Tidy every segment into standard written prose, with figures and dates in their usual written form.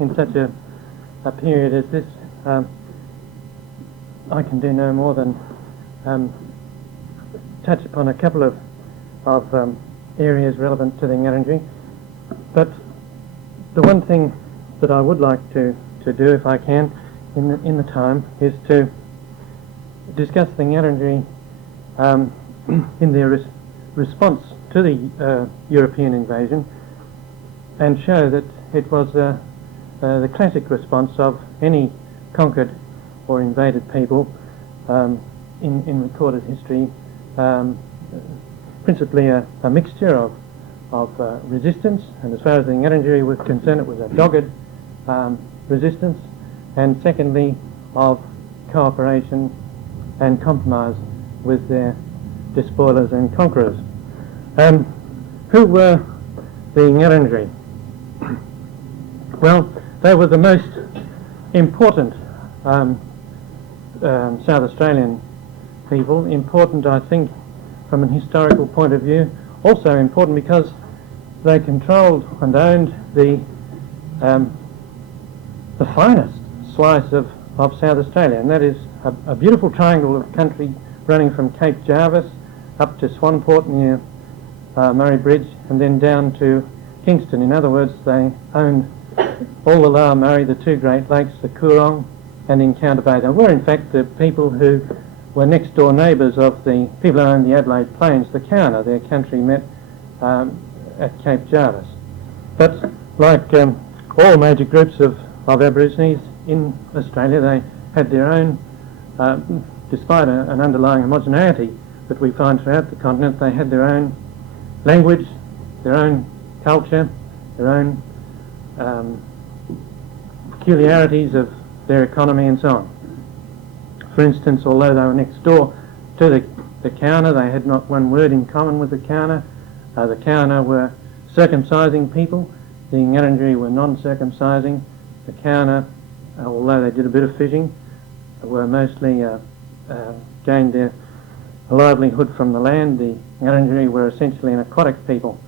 in such a period as this, I can do no more than touch upon a couple of areas relevant to the Ngarrindjeri. But the one thing that I would like to do, if I can, in the time, is to discuss the Ngarrindjeri in their response to the European invasion, and show that it was the classic response of any conquered or invaded people in recorded history, principally a mixture of resistance, and as far as the Ngarrindjeri was concerned, it was a dogged resistance, and secondly of cooperation and compromise with their despoilers and conquerors. Who were the Ngarrindjeri? Well, they were the most important South Australian people. Important, I think, from an historical point of view. Also important because they controlled and owned the finest slice of South Australia, and that is a beautiful triangle of country running from Cape Jarvis up to Swanport near Murray Bridge, and then down to Kingston. In other words, they owned all the Lower Murray, the two Great Lakes, the Coorong, and Encounter Bay. They were in fact the people who were next door neighbours of the people who owned the Adelaide Plains, the Kaurna. Their country met at Cape Jarvis. But like all major groups of Aborigines in Australia, they had their own, despite an underlying homogeneity that we find throughout the continent, they had their own language, their own culture, their own peculiarities of their economy and so on. For instance, although they were next door to the Kaurna, they had not one word in common with the Kaurna. The Kaurna were circumcising people, the Ngarrindjeri were non-circumcising. The Kaurna, although they did a bit of fishing, were mostly gained their livelihood from the land. The Ngarrindjeri were essentially an aquatic people.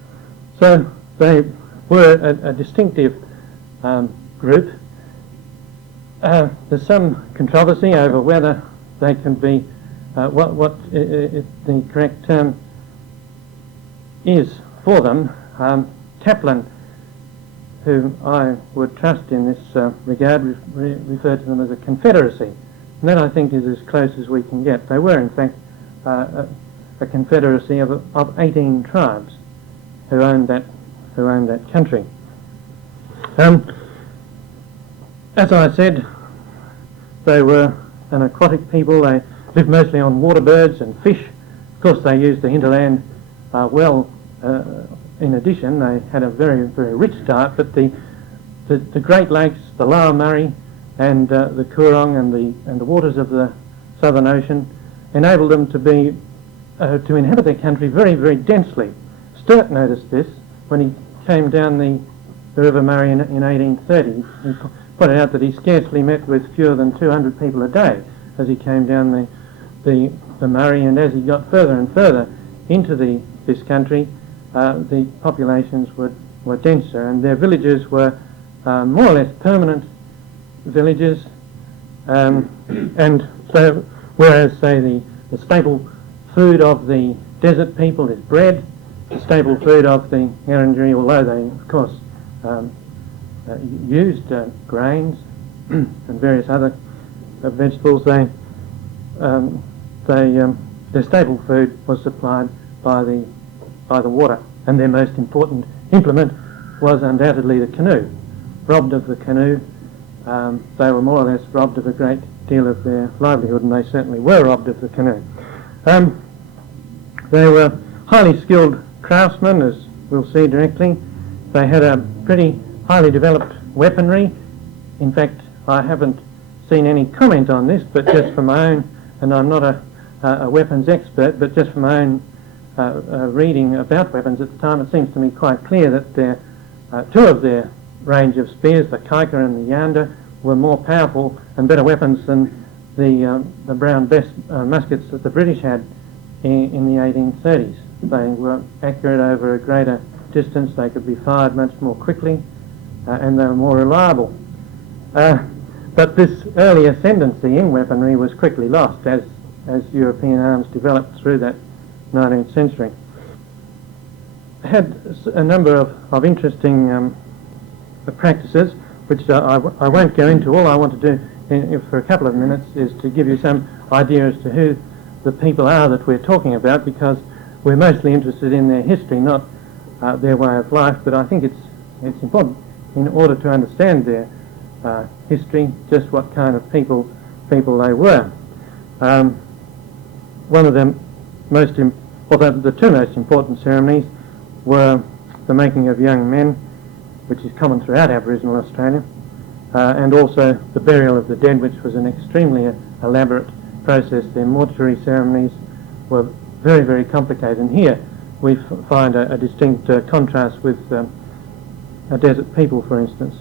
So they were a distinctive group. There's some controversy over whether they can be what the correct term is for them. Taplin, who I would trust in this regard, referred to them as a confederacy, and that I think is as close as we can get. They were in fact a confederacy of 18 tribes who owned that country. As I said, they were an aquatic people. They lived mostly on water birds and fish. Of course, they used the hinterland well. In addition, they had a very, very rich diet, but the Great Lakes, the Lower Murray, and the Coorong and the waters of the Southern Ocean enabled them to inhabit their country very, very densely. Sturt noticed this when he came down the River Murray in 1830. He pointed out that he scarcely met with fewer than 200 people a day as he came down the Murray, and as he got further and further into this country, the populations were denser, and their villages were more or less permanent villages, and so whereas, say, the staple food of the desert people is bread, the staple food of the Ngarrindjeri, although they of course used grains and various other vegetables, their staple food was supplied by the water, and their most important implement was undoubtedly the canoe. Robbed of the canoe, they were more or less robbed of a great deal of their livelihood, and they certainly were robbed of the canoe. They were highly skilled craftsmen, as we'll see directly. They had a pretty highly developed weaponry. In fact, I haven't seen any comment on this, but just from my own, and I'm not a weapons expert, but just from my own reading about weapons at the time, it seems to me quite clear that two of their range of spears, the Kaika and the Yanda, were more powerful and better weapons than the Brown Bess muskets that the British had in the 1830s. They were accurate over a greater distance. They could be fired much more quickly. and they were more reliable. But this early ascendancy in weaponry was quickly lost as European arms developed through that 19th century. I had a number of interesting practices, which I won't go into. All I want to do for a couple of minutes is to give you some idea as to who the people are that we're talking about, because we're mostly interested in their history, not their way of life. But I think it's important in order to understand their history, just what kind of people they were. One of them the two most important ceremonies were the making of young men, which is common throughout Aboriginal Australia, and also the burial of the dead, which was an extremely elaborate process. Their mortuary ceremonies were very, very complicated, and here we find a distinct contrast with a desert people, for instance.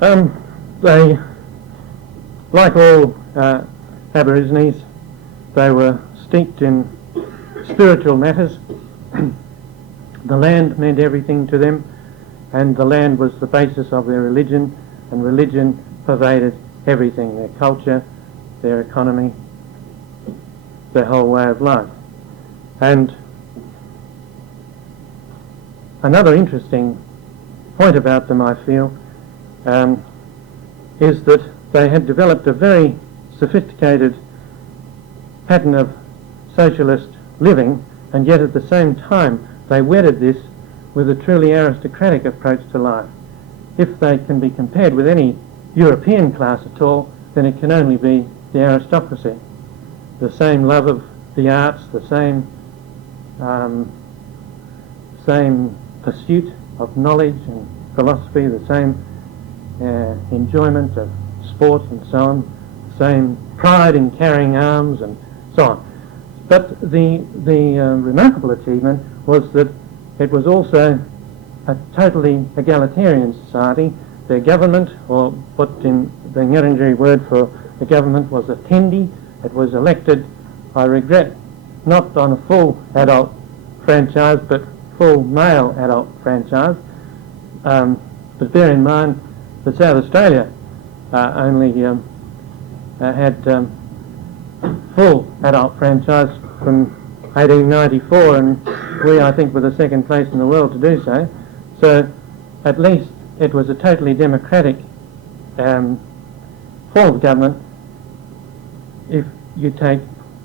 They, like all Aborigines, they were steeped in spiritual matters. The land meant everything to them, and the land was the basis of their religion, and religion pervaded everything: their culture, their economy, their whole way of life. And another interesting point about them, I feel, is that they had developed a very sophisticated pattern of socialist living, and yet at the same time they wedded this with a truly aristocratic approach to life. If they can be compared with any European class at all, then it can only be the aristocracy. The same love of the arts, the same pursuit of knowledge and philosophy, the same enjoyment of sport and so on, the same pride in carrying arms and so on. But the remarkable achievement was that it was also a totally egalitarian society. Their government, or what in the NARRINYERI word for the government was a tendi, it was elected, I regret, not on a full adult franchise, but full male adult franchise. But bear in mind that South Australia only had full adult franchise from 1894, and we, I think, were the second place in the world to do so. So at least it was a totally democratic form of government if you take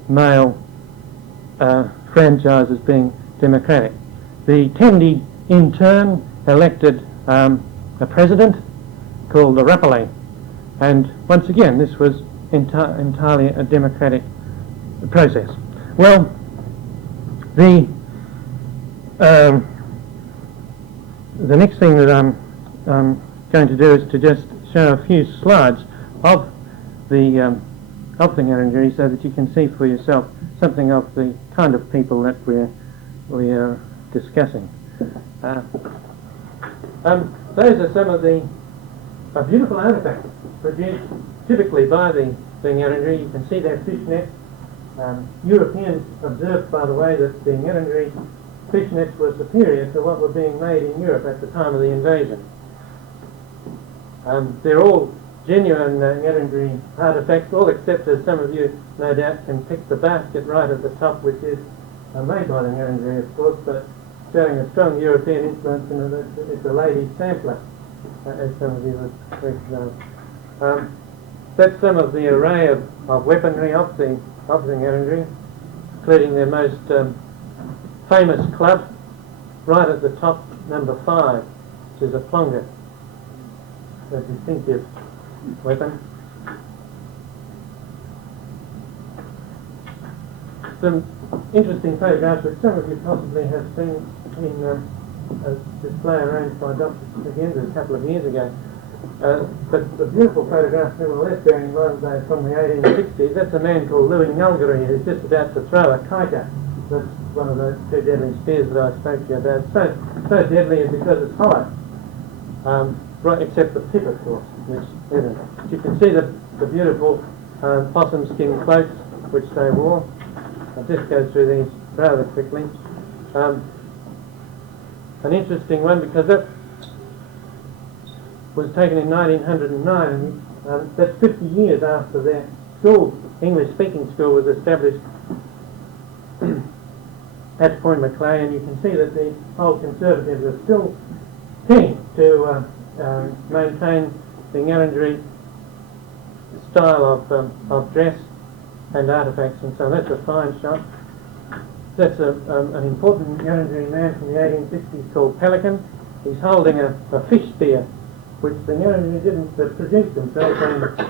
male franchise as being democratic. The Tendi in turn elected a president called the Rapalay, and once again this was entirely a democratic process. Well, the next thing that I'm going to do is to just show a few slides of the NARRINYERI, so that you can see for yourself something of the kind of people that we are discussing. Those are some of the beautiful artefacts produced typically by the NARRINYERI. You can see their fish nets. Europeans observed, by the way, that the NARRINYERI fish nets were superior to what were being made in Europe at the time of the invasion. They're all genuine NARRINYERI artefacts, all except, as some of you no doubt can pick, the basket right at the top, which is made by the NARRINYERI, of course, but showing a strong European influence in it. It's a lady sampler, as some of you would recognize. That's some of the array of weaponry of the NARRINYERI, including their most famous club, right at the top, number 5, which is a plonga, a distinctive weapon. Some interesting photographs which some of you possibly have seen in a display arranged by Dr. Jenkin a couple of years ago. But the beautiful photographs, nevertheless, bearing in mind they're from the 1860s. That's a man called Louis Nulgary who's just about to throw a kaika. That's one of those 2 deadly spears that I spoke to you about. So deadly is because it's hollow, right, except the tip, of course, which isn't. You can see the beautiful possum skin cloaks which they wore. I'll just go through these rather quickly. An interesting one, because was taken in 1909, and that's 50 years after their school, English-speaking school, was established at Point Macleay, and you can see that the old Conservatives are still keen to maintain the Ngarrindjeri style of dress and artefacts, and so that's a fine shot. That's an important Ngarrindjeri man from the 1860s called Pelican. He's holding a fish spear, which the Ngarrindjeri didn't produce themselves.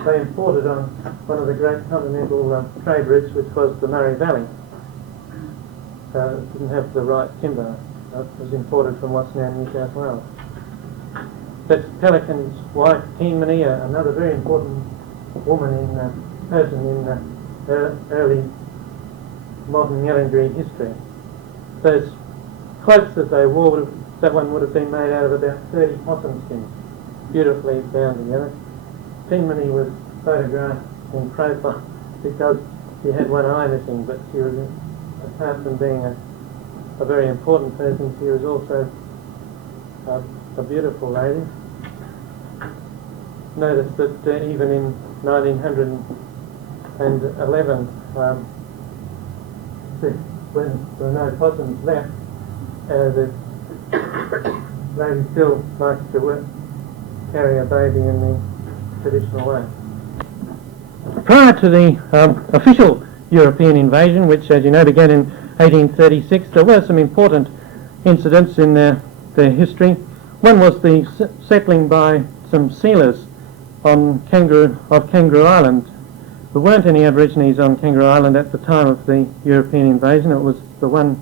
They imported on one of the great continental trade routes, which was the Murray Valley. It didn't have the right timber. It was imported from what's now New South Wales. That's Pelican's wife, Teamany, another very important person in early modern Ngarrindjeri history. Those cloaks that they wore, that one would have been made out of about 30 possum skins, beautifully bound together. Teamany was photographed in profile because she had one eye missing, but she was, apart from being a very important person, she was also a beautiful lady. Notice that even in 1911, when there were no possums left, the lady still likes to carry a baby in the traditional way. Prior to the official European invasion, which, as you know, began in 1836, there were some important incidents in their history. One was the settling by some sealers on Kangaroo Island. There weren't any Aborigines on Kangaroo Island at the time of the European invasion. It was the one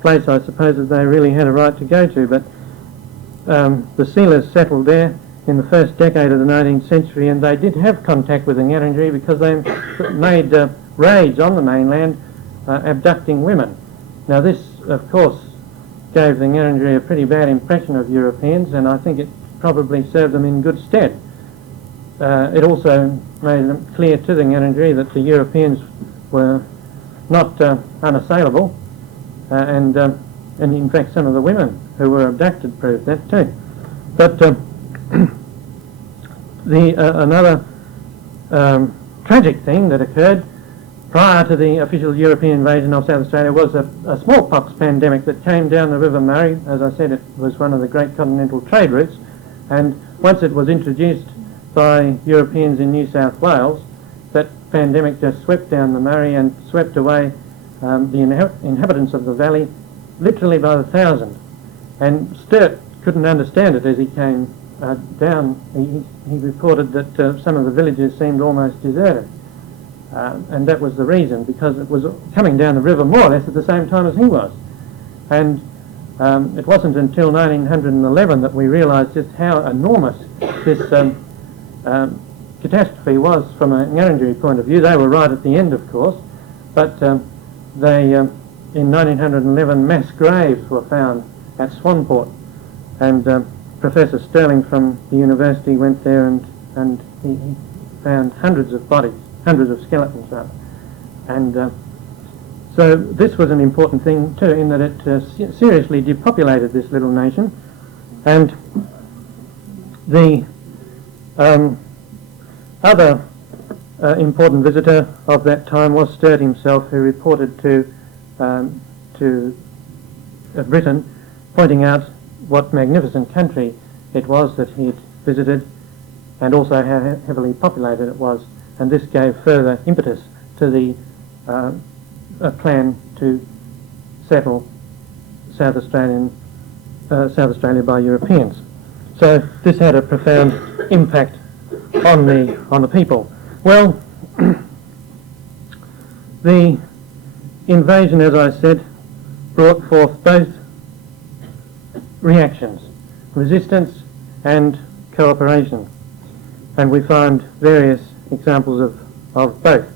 place, I suppose, that they really had a right to go to, but the sealers settled there in the first decade of the 19th century, and they did have contact with the Ngarrindjeri because they made raids on the mainland abducting women. Now this, of course, gave the Ngarrindjeri a pretty bad impression of Europeans, and I think it probably served them in good stead. It also made it clear to the Ngarrindjeri that the Europeans were not unassailable, and in fact some of the women who were abducted proved that too. But another tragic thing that occurred prior to the official European invasion of South Australia was a smallpox pandemic that came down the River Murray. As I said, it was one of the great continental trade routes, and once it was introduced by Europeans in New South Wales, that pandemic just swept down the Murray and swept away the inhabitants of the valley literally by the thousand. And Sturt couldn't understand it as he came down. He reported that some of the villages seemed almost deserted. And that was the reason, because it was coming down the river more or less at the same time as he was. And it wasn't until 1911 that we realised just how enormous this catastrophe was from a Ngarrindjeri point of view. They were right at the end, of course, but in 1911 mass graves were found at Swanport, and Professor Sterling from the university went there and he found hundreds of bodies, hundreds of skeletons rather. And so this was an important thing too, in that it seriously depopulated this little nation. And the other important visitor of that time was Sturt himself, who reported to Britain, pointing out what magnificent country it was that he had visited, and also how heavily populated it was. And this gave further impetus to the plan to settle South Australia by Europeans. So this had a profound impact on the people. Well, the invasion, as I said, brought forth both reactions, resistance and cooperation, and we find various examples of both.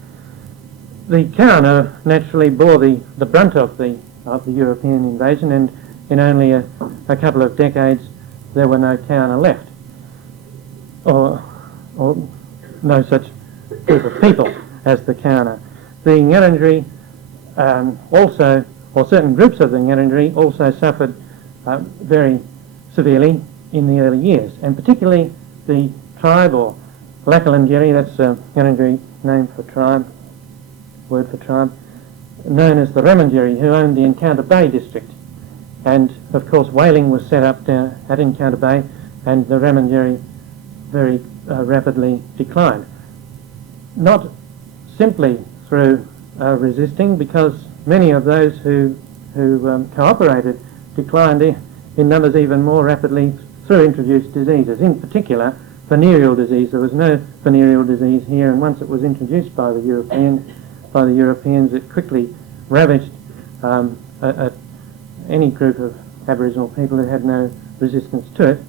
The Kaurna naturally bore the brunt of the European invasion, and in only a couple of decades there were no Kaurna left, or no such group of people as the Kaurna. The Ngarrindjeri also, or certain groups of the Ngarrindjeri also suffered very severely in the early years, and particularly the tribe, or Lakalanjeri, that's a Ngarrindjeri name for tribe, word for tribe, known as the Ramengeri, who owned the Encounter Bay district. And of course whaling was set up down at Encounter Bay, and the Ramengeri very rapidly declined. Not simply through resisting, because many of those who cooperated declined in numbers even more rapidly through introduced diseases, in particular venereal disease. There was no venereal disease here, and once it was introduced by the Europeans, it quickly ravaged any group of Aboriginal people who had no resistance to it,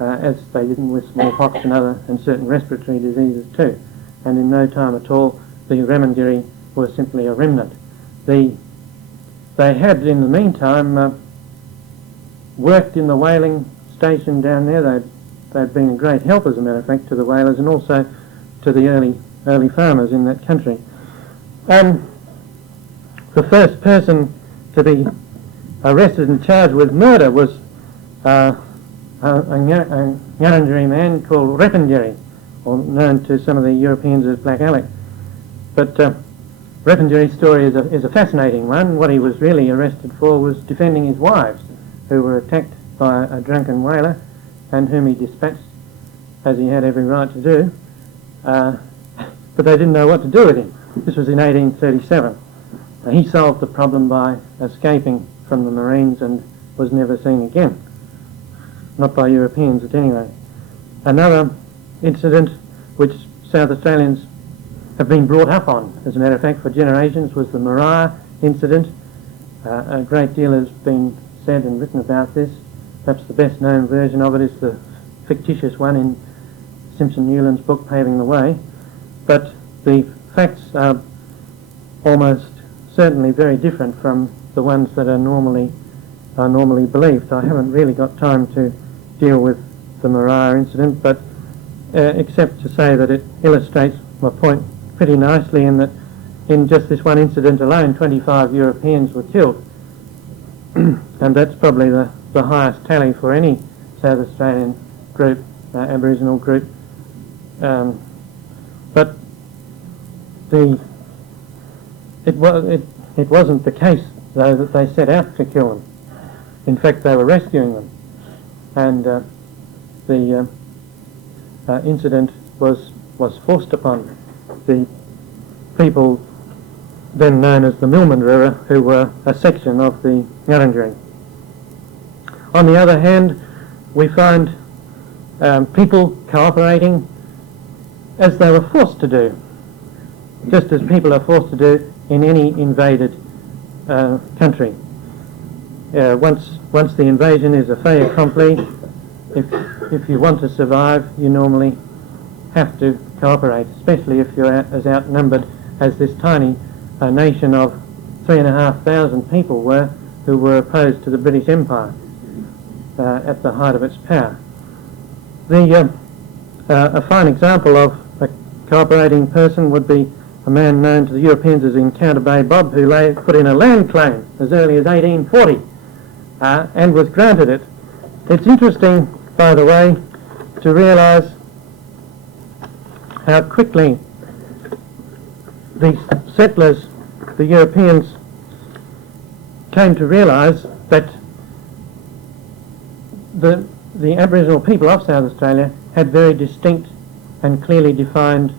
as they didn't with smallpox and certain respiratory diseases too. And in no time at all, the Ramengeri were simply a remnant. They had, in the meantime, worked in the whaling station down there. They'd been a great help, as a matter of fact, to the whalers and also to the early farmers in that country. The first person to be arrested and charged with murder was a Ngarrindjeri man called Repengeri, or known to some of the Europeans as Black Alec. But Repengeri's story is a fascinating one. What he was really arrested for was defending his wives, who were attacked by a drunken whaler, and whom he dispatched, as he had every right to do, but they didn't know what to do with him. This was in 1837. He solved the problem by escaping from the Marines and was never seen again. Not by Europeans at any rate. Another incident which South Australians have been brought up on, as a matter of fact, for generations, was the Mariah incident. A great deal has been said and written about this. Perhaps the best known version of it is the fictitious one in Simpson Newland's book Paving the Way, but the facts are almost certainly very different from the ones that are normally believed. I haven't really got time to deal with the Mariah incident, but except to say that it illustrates my point pretty nicely, in that in just this one incident alone 25 Europeans were killed, and that's probably the highest tally for any South Australian group, Aboriginal group. But it wasn't the case, though, that they set out to kill them. In fact, they were rescuing them, and the incident was forced upon the people then known as the Milman, who were a section of the Ngarrindjeri. On the other hand, we find people cooperating as they were forced to do, just as people are forced to do in any invaded country. Once the invasion is a fait accompli, if you want to survive, you normally have to cooperate, especially if you're as outnumbered as this tiny nation of 3,500 people were, who were opposed to the British Empire at the height of its power. A fine example of a cooperating person would be a man known to the Europeans as Encounter Bay Bob, who put in a land claim as early as 1840 and was granted it. It's interesting, by the way, to realise how quickly the settlers, the Europeans, came to realise that the Aboriginal people of South Australia had very distinct and clearly defined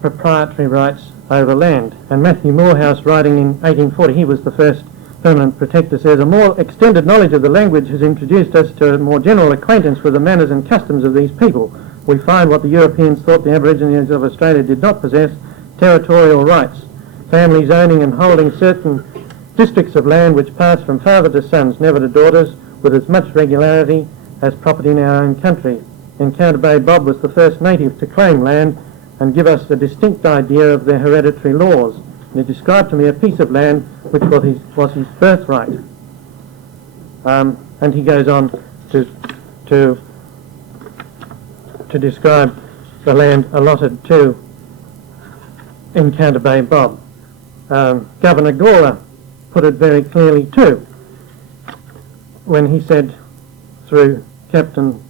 proprietary rights over land. And Matthew Morehouse, writing in 1840, he was the first permanent protector, says, "A more extended knowledge of the language has introduced us to a more general acquaintance with the manners and customs of these people. We find what the Europeans thought the Aborigines of Australia did not possess: territorial rights, families owning and holding certain districts of land which pass from father to sons, never to daughters, with as much regularity as property in our own country. Encounter Bay Bob was the first native to claim land and give us a distinct idea of their hereditary laws. And he described to me a piece of land which was his birthright." And he goes on to describe the land allotted to Encounter Bay Bob. Governor Gawler put it very clearly too, when he said, through Captain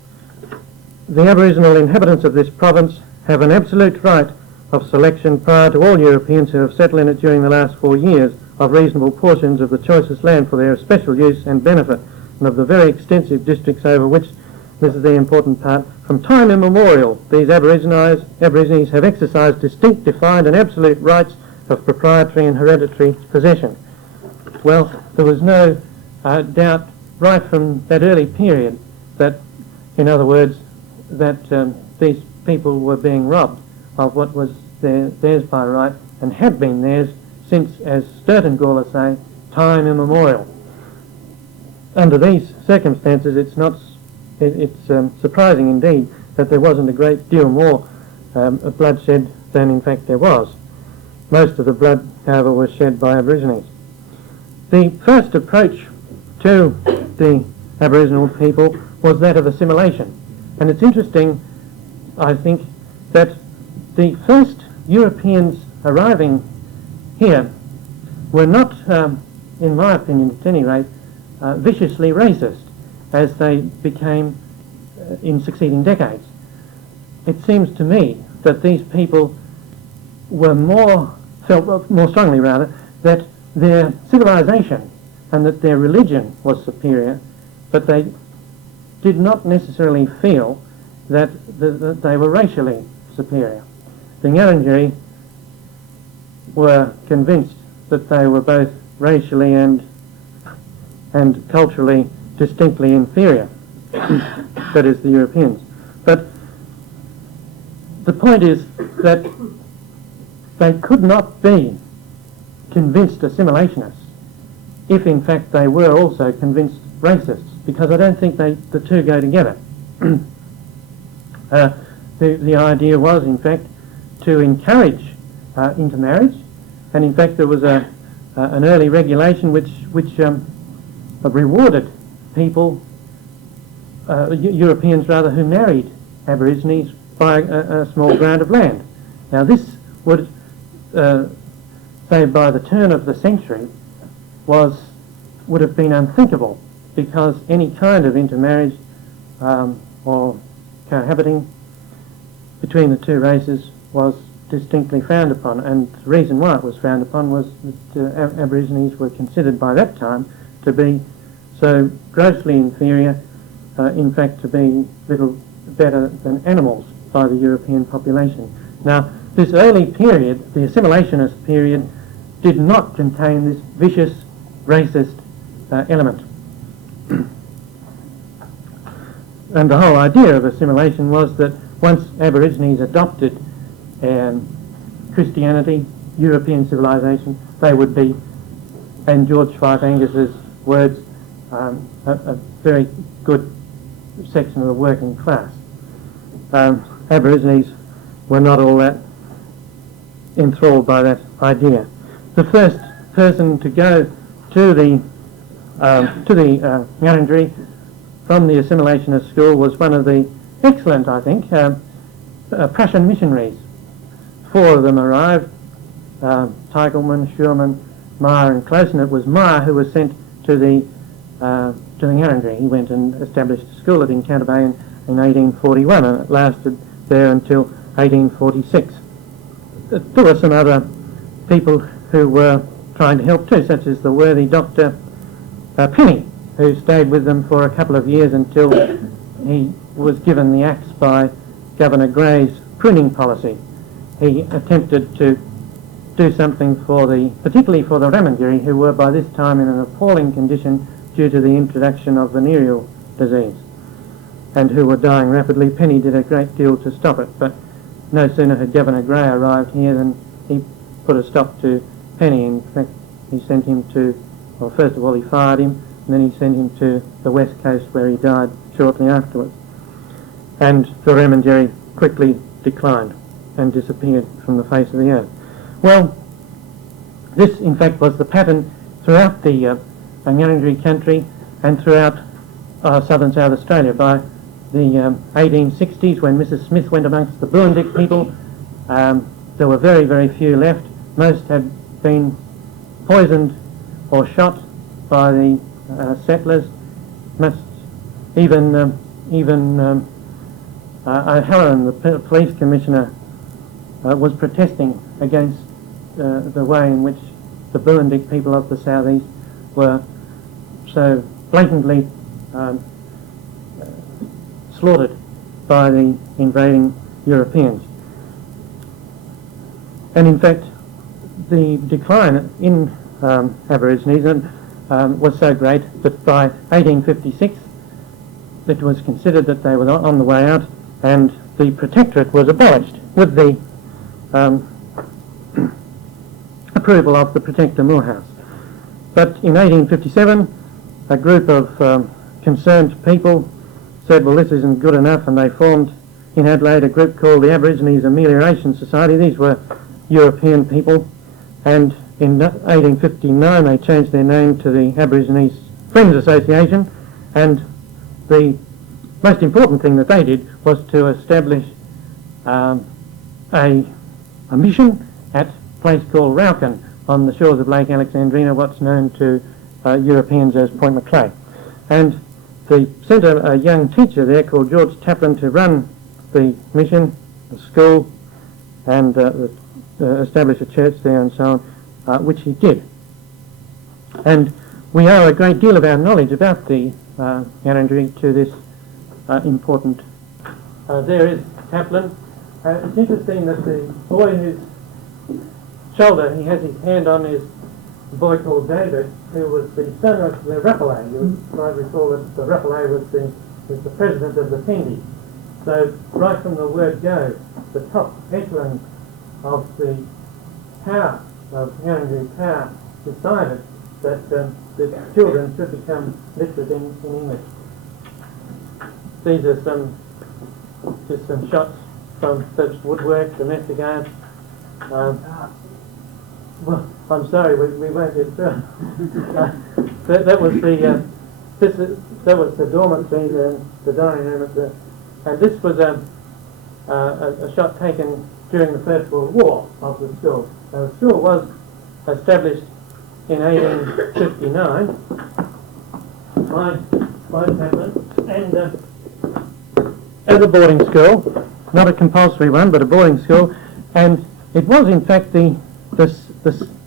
the Aboriginal inhabitants of this province have an absolute right of selection prior to all Europeans who have settled in it during the last 4 years of reasonable portions of the choicest land for their special use and benefit, and of the very extensive districts over which, this is the important part, from time immemorial these Aborigines have exercised distinct, defined and absolute rights of proprietary and hereditary possession. Well, there was no doubt right from that early period that, in other words, that these people were being robbed of what was theirs by right and had been theirs since, as Sturt and Gawler say, time immemorial. Under these circumstances, it's surprising indeed that there wasn't a great deal more of bloodshed than in fact there was. Most of the blood, however, was shed by Aborigines. The first approach to the Aboriginal people was that of assimilation, and it's interesting, I think, that the first Europeans arriving here were not, in my opinion at any rate, viciously racist as they became in succeeding decades. It seems to me that these people felt more strongly rather, that their civilization and that their religion was superior, but they did not necessarily feel that they were racially superior. The NARRINYERI were convinced that they were both racially and culturally distinctly inferior, that is, the Europeans. But the point is that they could not be convinced assimilationists if in fact they were also convinced racists, because I don't think the two go together. The idea was in fact to encourage intermarriage, and in fact there was an early regulation which rewarded people, Europeans rather, who married Aborigines by a small grant of land. Now this would, say by the turn of the century, would have been unthinkable, because any kind of intermarriage or cohabiting between the two races was distinctly frowned upon, and the reason why it was frowned upon was that Aborigines were considered by that time to be so grossly inferior, in fact to be little better than animals by the European population. Now this early period, the assimilationist period, did not contain this vicious racist element. And the whole idea of assimilation was that once Aborigines adopted Christianity, European civilization, they would be, in George Fife Angus's words, a very good section of the working class. Aborigines were not all that enthralled by that idea. The first person to go to the NARRINYERI from the assimilationist school was one of the excellent, I think, Prussian missionaries. 4 of them arrived, Teichelmann, Schurman, Meyer and Close, and it was Meyer who was sent to the NARRINYERI. He went and established a school at Encounter Bay in 1841, and it lasted there until 1846. There were some other people who were trying to help too, such as the worthy Dr. Penny, who stayed with them for a couple of years until he was given the axe by Governor Gray's pruning policy. He attempted to do something particularly for the Ramengiri, who were by this time in an appalling condition due to the introduction of venereal disease, and who were dying rapidly. Penny did a great deal to stop it, but no sooner had Governor Gray arrived here than he put a stop to Penny. In fact, he sent him to, well, first of all he fired him, and then he sent him to the west coast, where he died shortly afterwards. And the Ramengiri quickly declined and disappeared from the face of the earth. Well, this in fact was the pattern throughout the NARRINYERI country and throughout southern South Australia. By the 1860s, when Mrs. Smith went amongst the Buandic people, there were very, very few left. Most had been poisoned or shot by the O'Halloran, the police commissioner, was protesting against the way in which the Burundik people of the southeast were so blatantly slaughtered by the invading Europeans. And in fact, the decline in Aborigines was so great that by 1856 it was considered that they were on the way out, and the protectorate was abolished with the approval of the Protector Moorhouse. But in 1857 a group of concerned people said, well, this isn't good enough, and they formed in Adelaide a group called the Aborigines Amelioration Society. These were European people, and in 1859 they changed their name to the Aborigines Friends Association, and the most important thing that they did was to establish a mission at a place called Rauken on the shores of Lake Alexandrina, what's known to Europeans as Point Macleay. And they sent a young teacher there called George Taplin to run the mission, the school, and establish a church there and so on, which he did. And we owe a great deal of our knowledge about the Ngarrindjeri to this important. There is Taplin. It's interesting that the boy whose shoulder he has his hand on is a boy called David, who was the son of the Rapalais. You might recall that the Rapalais was the president of the Tendi. So right from the word go, the top echelon of the power, of Ngarrindjeri power, decided that the children should become literate in English. These are just some shots from such woodwork, domestic art. Well, I'm sorry, we won't get through. That was the dormitory, the dining room and this was a shot taken during the First World War of the school. Now, the school was established in 1859 by Taplin, and as a boarding school, not a compulsory one, but a boarding school, and it was in fact the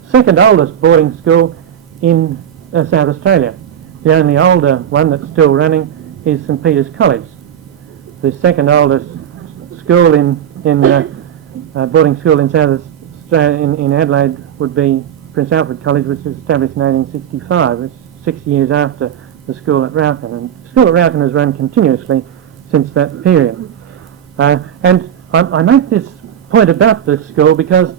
second oldest boarding school in South Australia. The only older one that's still running is St Peter's College. The second oldest school boarding school in South Australia, in Adelaide, would be Prince Alfred College, which was established in 1865. It's 6 years after the school at Rauken, and the school at Rauken has run continuously since that period. And I make this point about this school because,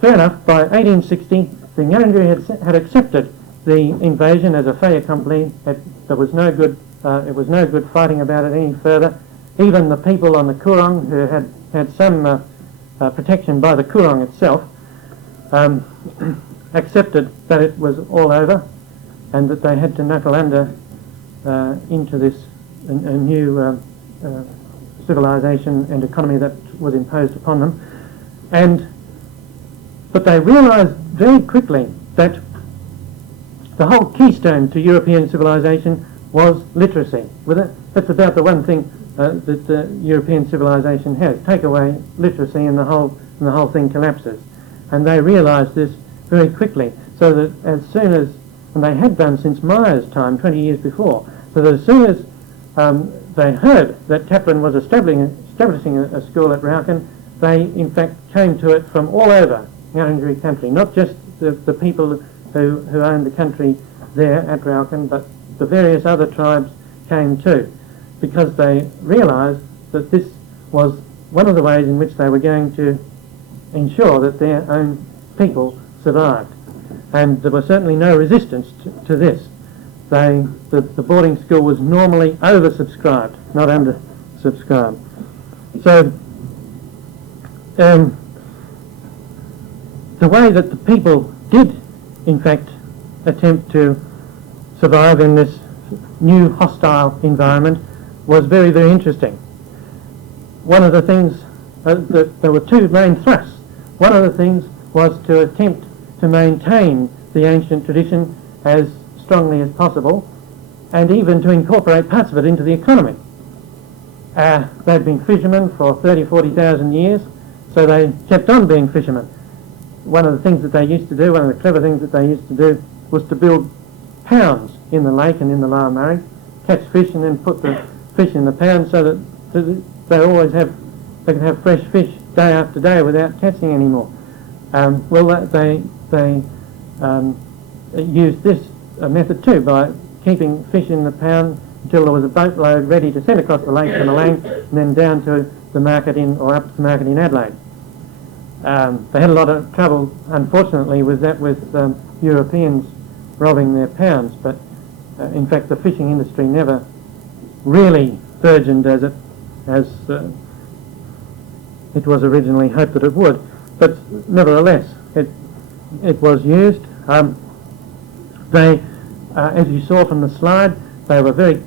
fair enough, by 1860 the Ngarrindjeri had accepted the invasion as a fait accompli. There was no good. It was no good fighting about it any further. Even the people on the Coorong, who had some protection by the Coorong itself, accepted that it was all over, and that they had to knuckle under into this a new civilization and economy that was imposed upon them. But they realised very quickly that the whole keystone to European civilization was literacy. That's about the one thing that the European civilization has. Take away literacy and the whole thing collapses. And they realised this very quickly, so that as soon as, and they had done since Myers' time, 20 years before, so that as soon as they heard that Taplin was establishing a school at Rauken, they in fact came to it from all over Ngarrindjeri country, not just the people who owned the country there at Rauken, but the various other tribes came too, because they realised that this was one of the ways in which they were going to ensure that their own people survived. And there was certainly no resistance to this. The boarding school was normally oversubscribed, not undersubscribed. So the way that the people did, in fact, attempt to survive in this new hostile environment was very, very interesting. One of the things, there were two main thrusts. One of the things was to attempt to maintain the ancient tradition as strongly as possible, and even to incorporate parts of it into the economy. They'd been fishermen for 40,000 years, so they kept on being fishermen. One of the things that they used to do, one of the clever things that they used to do, was to build pounds in the lake and in the Lower Murray, catch fish and then put the fish in the pound so that they can have fresh fish day after day without catching any more. They used this method too, by keeping fish in the pound until there was a boatload ready to send across the lake to Malang and then down to the market up to the market in Adelaide. They had a lot of trouble, unfortunately, with Europeans robbing their pounds, but in fact the fishing industry never really burgeoned as it was originally hoped that it would. But nevertheless, it was used. As you saw from the slide, they were very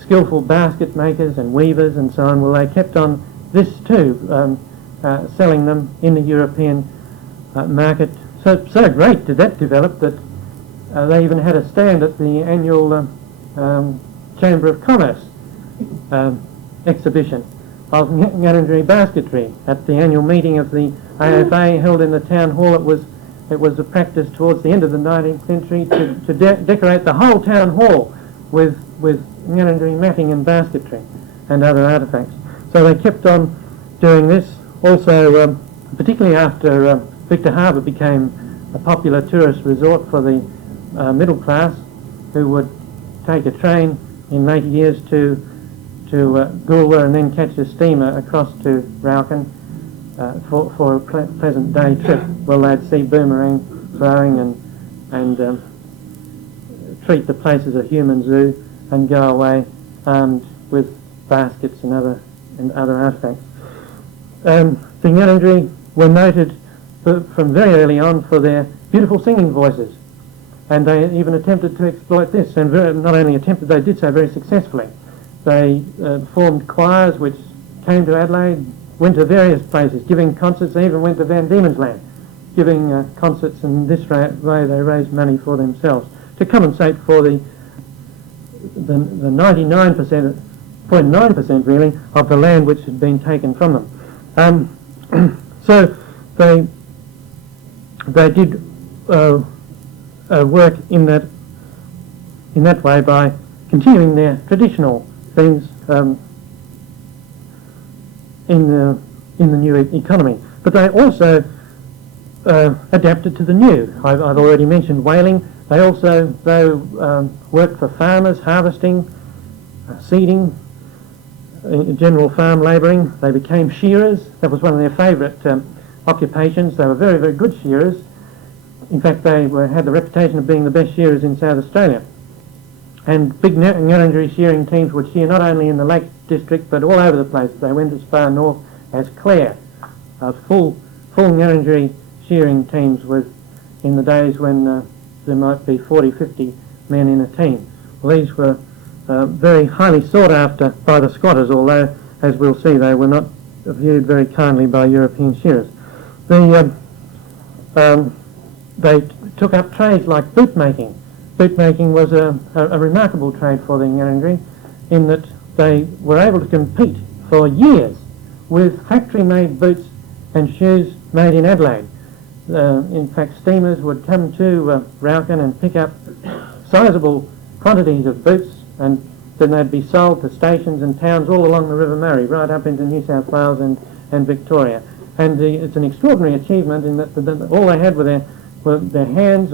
skillful basket makers and weavers and so on. Well, they kept on this too, selling them in the European market. So great did that develop that they even had a stand at the annual Chamber of Commerce exhibition of Ngarrindjeri basketry at the annual meeting of the AFA held in the town hall. It was a practice towards the end of the 19th century to decorate the whole town hall with Ngarrindjeri matting and basketry and other artefacts. So they kept on doing this. Also, particularly after Victor Harbour became a popular tourist resort for the middle class, who would take a train in later years to Goolwa and then catch a steamer across to Rauken for a pleasant day trip. Well, they'd see boomerang throwing and treat the place as a human zoo and go away armed with baskets and other artefacts. The Ngarrindjeri were noted from very early on for their beautiful singing voices, and they even attempted to exploit this, and not only attempted, they did so very successfully. They formed choirs which came to Adelaide, went to various places, giving concerts. They even went to Van Diemen's Land, giving concerts, and this way they raised money for themselves to compensate for the 99.9% really of the land which had been taken from them. So they did work in that way by continuing their traditional things in the new economy. But they also adapted to the new. I've already mentioned whaling. They also worked for farmers, harvesting, seeding, general farm labouring. They became shearers. That was one of their favourite occupations. They were very, very good shearers. In fact, they had the reputation of being the best shearers in South Australia. And big Ngarrindjeri shearing teams would shear not only in the Lake District but all over the place. They went as far north as Clare. Full Ngarrindjeri shearing teams in the days when there might be 40, 50 men in a team. Well, these were very highly sought after by the squatters, although, as we'll see, they were not viewed very kindly by European shearers. They took up trades like bootmaking. Bootmaking was a remarkable trade for the Ngarrindjeri, in that they were able to compete for years with factory-made boots and shoes made in Adelaide. In fact, steamers would come to Rauken and pick up sizable quantities of boots, and then they'd be sold to stations and towns all along the River Murray, right up into New South Wales and Victoria. And it's an extraordinary achievement in that all they had were their hands,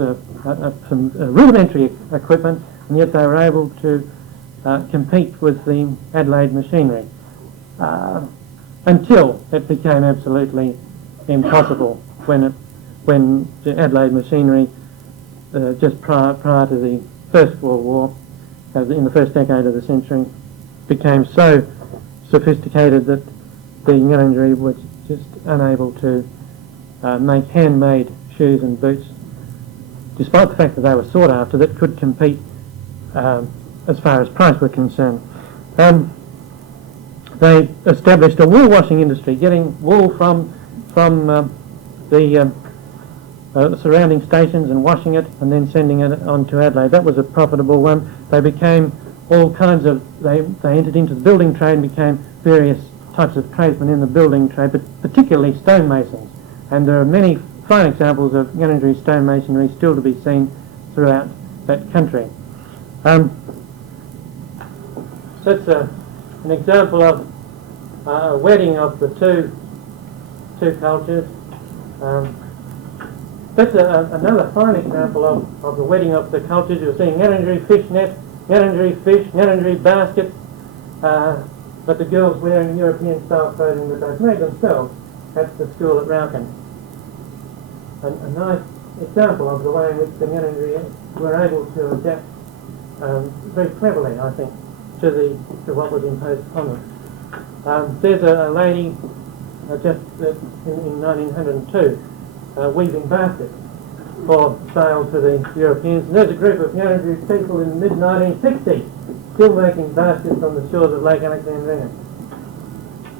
some rudimentary equipment, and yet they were able to compete with the Adelaide machinery until it became absolutely impossible when the Adelaide machinery, just prior to the First World War, in the first decade of the century, became so sophisticated that the Ngarrindjeri was just unable to make handmade shoes and boots, despite the fact that they were sought after, that could compete as far as price were concerned. They established a wool washing industry, getting wool from the surrounding stations and washing it and then sending it on to Adelaide. That was a profitable one. They became all kinds of, they entered into the building trade and became various types of tradesmen in the building trade, but particularly stonemasons. And there are many fine examples of Ngarrindjeri stonemasonry still to be seen throughout that country. That's an example of a wedding of the two cultures. That's another fine example of the wedding of the cultures. You'll see Ngarrindjeri fish net, Ngarrindjeri fish, Ngarrindjeri baskets, but the girls wearing European style clothing that they've made themselves at the school at Rauken. A nice example of the way in which the Ngarrindjeri were able to adapt very cleverly, I think, to what was imposed upon them. There's a lady just in 1902 weaving baskets for sale to the Europeans. And there's a group of Ngarrindjeri people in the mid-1960s still making baskets on the shores of Lake Alexandrina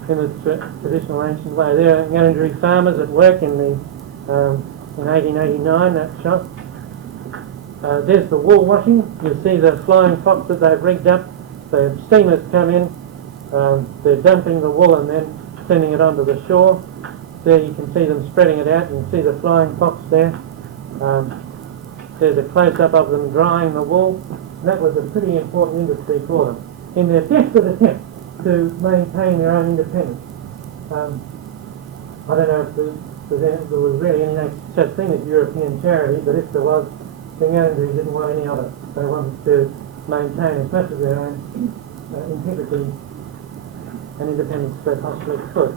in the traditional ancient way. There are Ngarrindjeri farmers at work in 1889, that shot. There's the wool washing. You see the flying fox that they've rigged up. The steamers come in, they're dumping the wool and then sending it onto the shore. There you can see them spreading it out. You can see the flying fox there. There's a close-up of them drying the wool. That was a pretty important industry for them in their desperate attempt to maintain their own independence. I don't know if there was really any such thing as European charity, but if there was, the Ngarrindjeri didn't want any of it. They wanted to maintain as much of their own integrity and independence as they possibly could.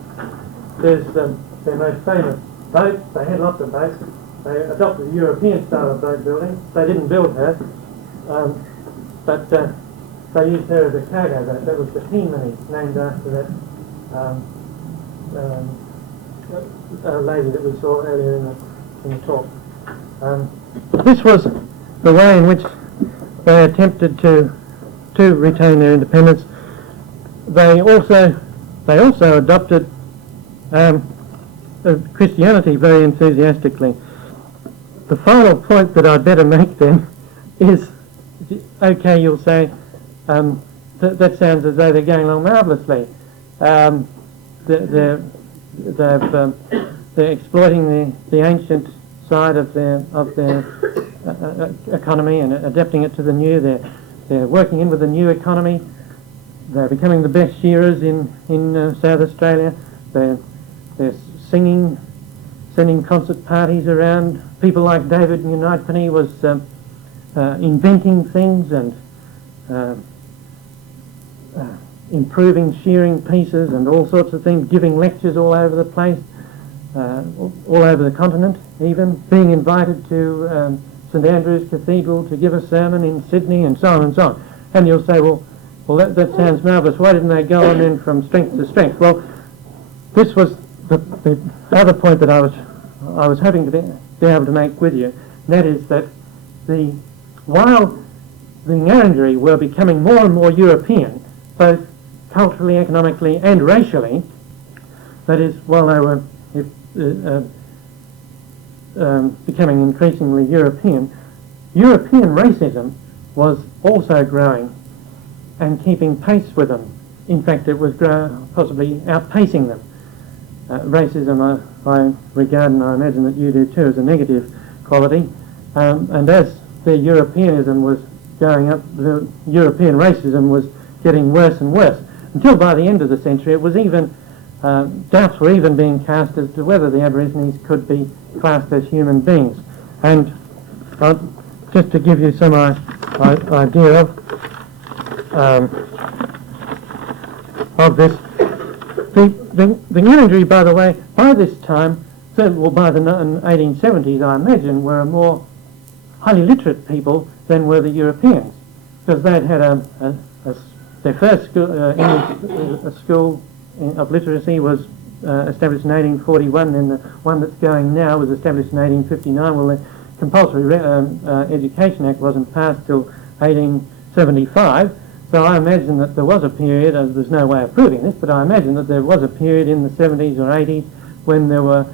There's their most famous boats. They had lots of boats. They adopted the European style of boat building. They didn't build her, but they used her as a cargo boat. That was the Himani, named after that lady that we saw earlier in the talk. This was the way in which they attempted to retain their independence. They also adopted Christianity very enthusiastically. The final point that I'd better make then is, okay, you'll say, that sounds as though they're going along marvellously. They're exploiting the ancient side of their economy and adapting it to the new. They're working in with the new economy. They're becoming the best shearers in South Australia. They're singing, sending concert parties around. People like David Unitepeny was inventing things and improving shearing pieces and all sorts of things, giving lectures all over the place, all over the continent even, being invited to St Andrew's Cathedral to give a sermon in Sydney and so on and so on. And you'll say, well that sounds marvellous. Why didn't they go on then from strength to strength? Well, this was the other point that I was hoping to be able to make with you. And that is that while the Ngarrindjeri were becoming more and more European, both culturally, economically and racially, that is, while they were becoming increasingly European racism was also growing and keeping pace with them. In fact, it was possibly outpacing them. Racism I regard, and I imagine that you do too, as a negative quality. And as their Europeanism was going up, the European racism was getting worse and worse, until by the end of the century it was even, doubts were even being cast as to whether the Aborigines could be classed as human beings. And just to give you some idea of this, the Ngarrindjeri, by the way, by this time, well, by the 1870s, I imagine, were a more highly literate people than were the Europeans, because they'd had their first school of literacy was established in 1841, and the one that's going now was established in 1859. Well, the Compulsory Education Act wasn't passed till 1875, so I imagine that there was a period, there's no way of proving this, but I imagine that there was a period in the 70s or 80s when there were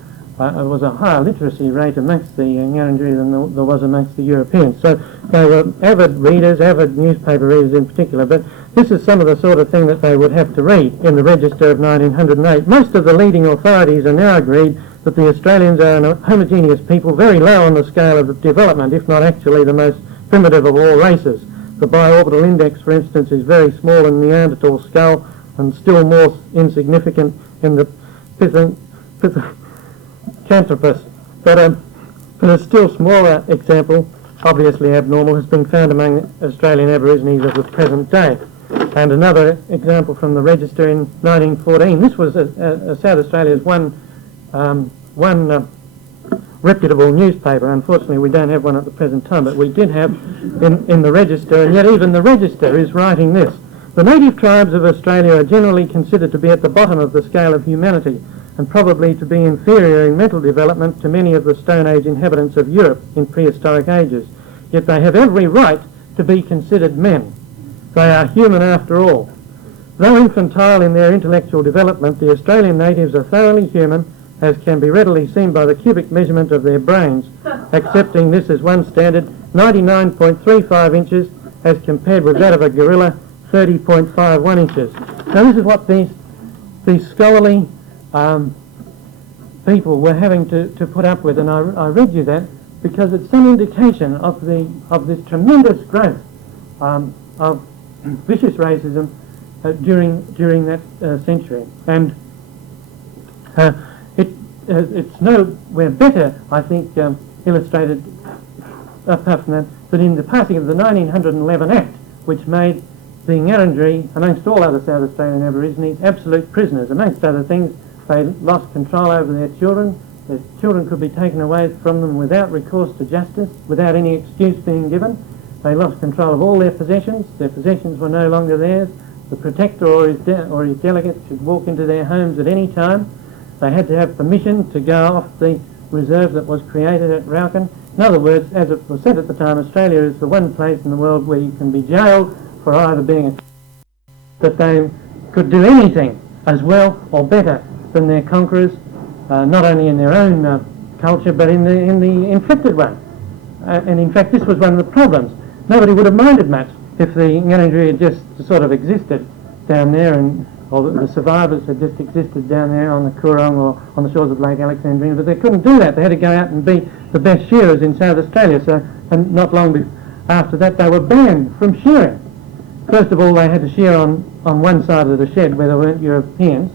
there was a higher literacy rate amongst the Ngarrindjeri than there was amongst the Europeans. So they were avid readers, avid newspaper readers in particular, but this is some of the sort of thing that they would have to read in the Register of 1908. Most of the leading authorities are now agreed that the Australians are a homogeneous people, very low on the scale of development, if not actually the most primitive of all races. The biorbital index, for instance, is very small in Neanderthal skull and still more insignificant in the Pithecanthropus. But a still smaller example, obviously abnormal, has been found among Australian Aborigines of the present day. And another example from the Register in 1914. This was South Australia's one reputable newspaper. Unfortunately, we don't have one at the present time, but we did have in the Register, and yet even the Register is writing this. The native tribes of Australia are generally considered to be at the bottom of the scale of humanity, and probably to be inferior in mental development to many of the Stone Age inhabitants of Europe in prehistoric ages. Yet they have every right to be considered men. They are human after all. Though infantile in their intellectual development, the Australian natives are thoroughly human, as can be readily seen by the cubic measurement of their brains, accepting this as one standard, 99.35 inches, as compared with that of a gorilla, 30.51 inches. Now this is what these scholarly people were having to put up with, and I read you that because it's some indication of this tremendous growth of vicious racism during that century. And it's nowhere better, I think, illustrated, apart from that in the passing of the 1911 Act, which made the Ngarrindjeri, amongst all other South Australian Aborigines, absolute prisoners. Amongst other things, they lost control over their children. Their children could be taken away from them without recourse to justice, without any excuse being given. They lost control of all their possessions. Their possessions were no longer theirs. The protector or his delegate could walk into their homes at any time. They had to have permission to go off the reserve that was created at Rauken. In other words, as it was said at the time, Australia is the one place in the world where you can be jailed for either being that they could do anything as well or better than their conquerors, not only in their own culture but in the inflicted one. And in fact, this was one of the problems. Nobody would have minded much if the Ngarrindjeri had just sort of existed down there, or the survivors had just existed down there on the Coorong or on the shores of Lake Alexandrina, but they couldn't do that. They had to go out and be the best shearers in South Australia. So, and not long after that, they were banned from shearing. First of all, they had to shear on one side of the shed where there weren't Europeans.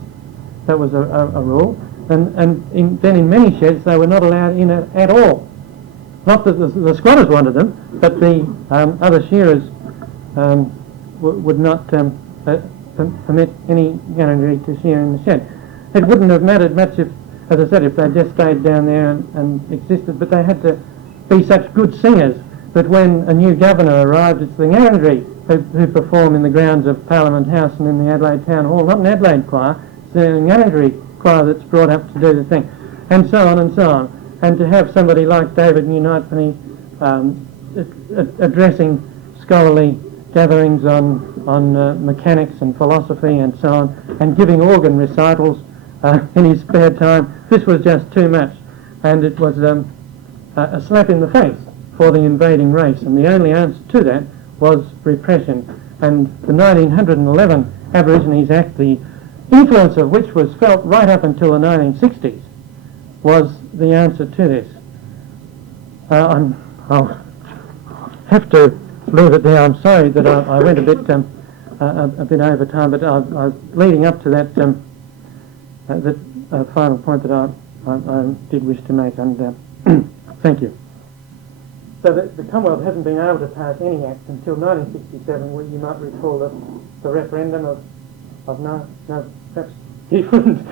That was a rule. And then in many sheds, they were not allowed in at all. Not that the squatters wanted them, but the other shearers would not permit any Ngarrindjeri to shear in the shed. It wouldn't have mattered much if, as I said, if they just stayed down there and existed, but they had to be such good singers that when a new governor arrived, it's the Ngarrindjeri who perform in the grounds of Parliament House and in the Adelaide Town Hall, not an Adelaide choir, it's the Ngarrindjeri choir that's brought up to do the thing, and so on and so on. And to have somebody like David New-Nightpenny addressing scholarly gatherings on mechanics and philosophy and so on, and giving organ recitals in his spare time, this was just too much. And it was a slap in the face for the invading race, and the only answer to that was repression. And the 1911 Aborigines Act, the influence of which was felt right up until the 1960s, was the answer to this. I'll have to leave it there. I'm sorry that I went a bit over time, but I was leading up to that final point that I did wish to make, and thank you. So the Commonwealth hasn't been able to pass any act until 1967, where you might recall the referendum of no, perhaps you wouldn't.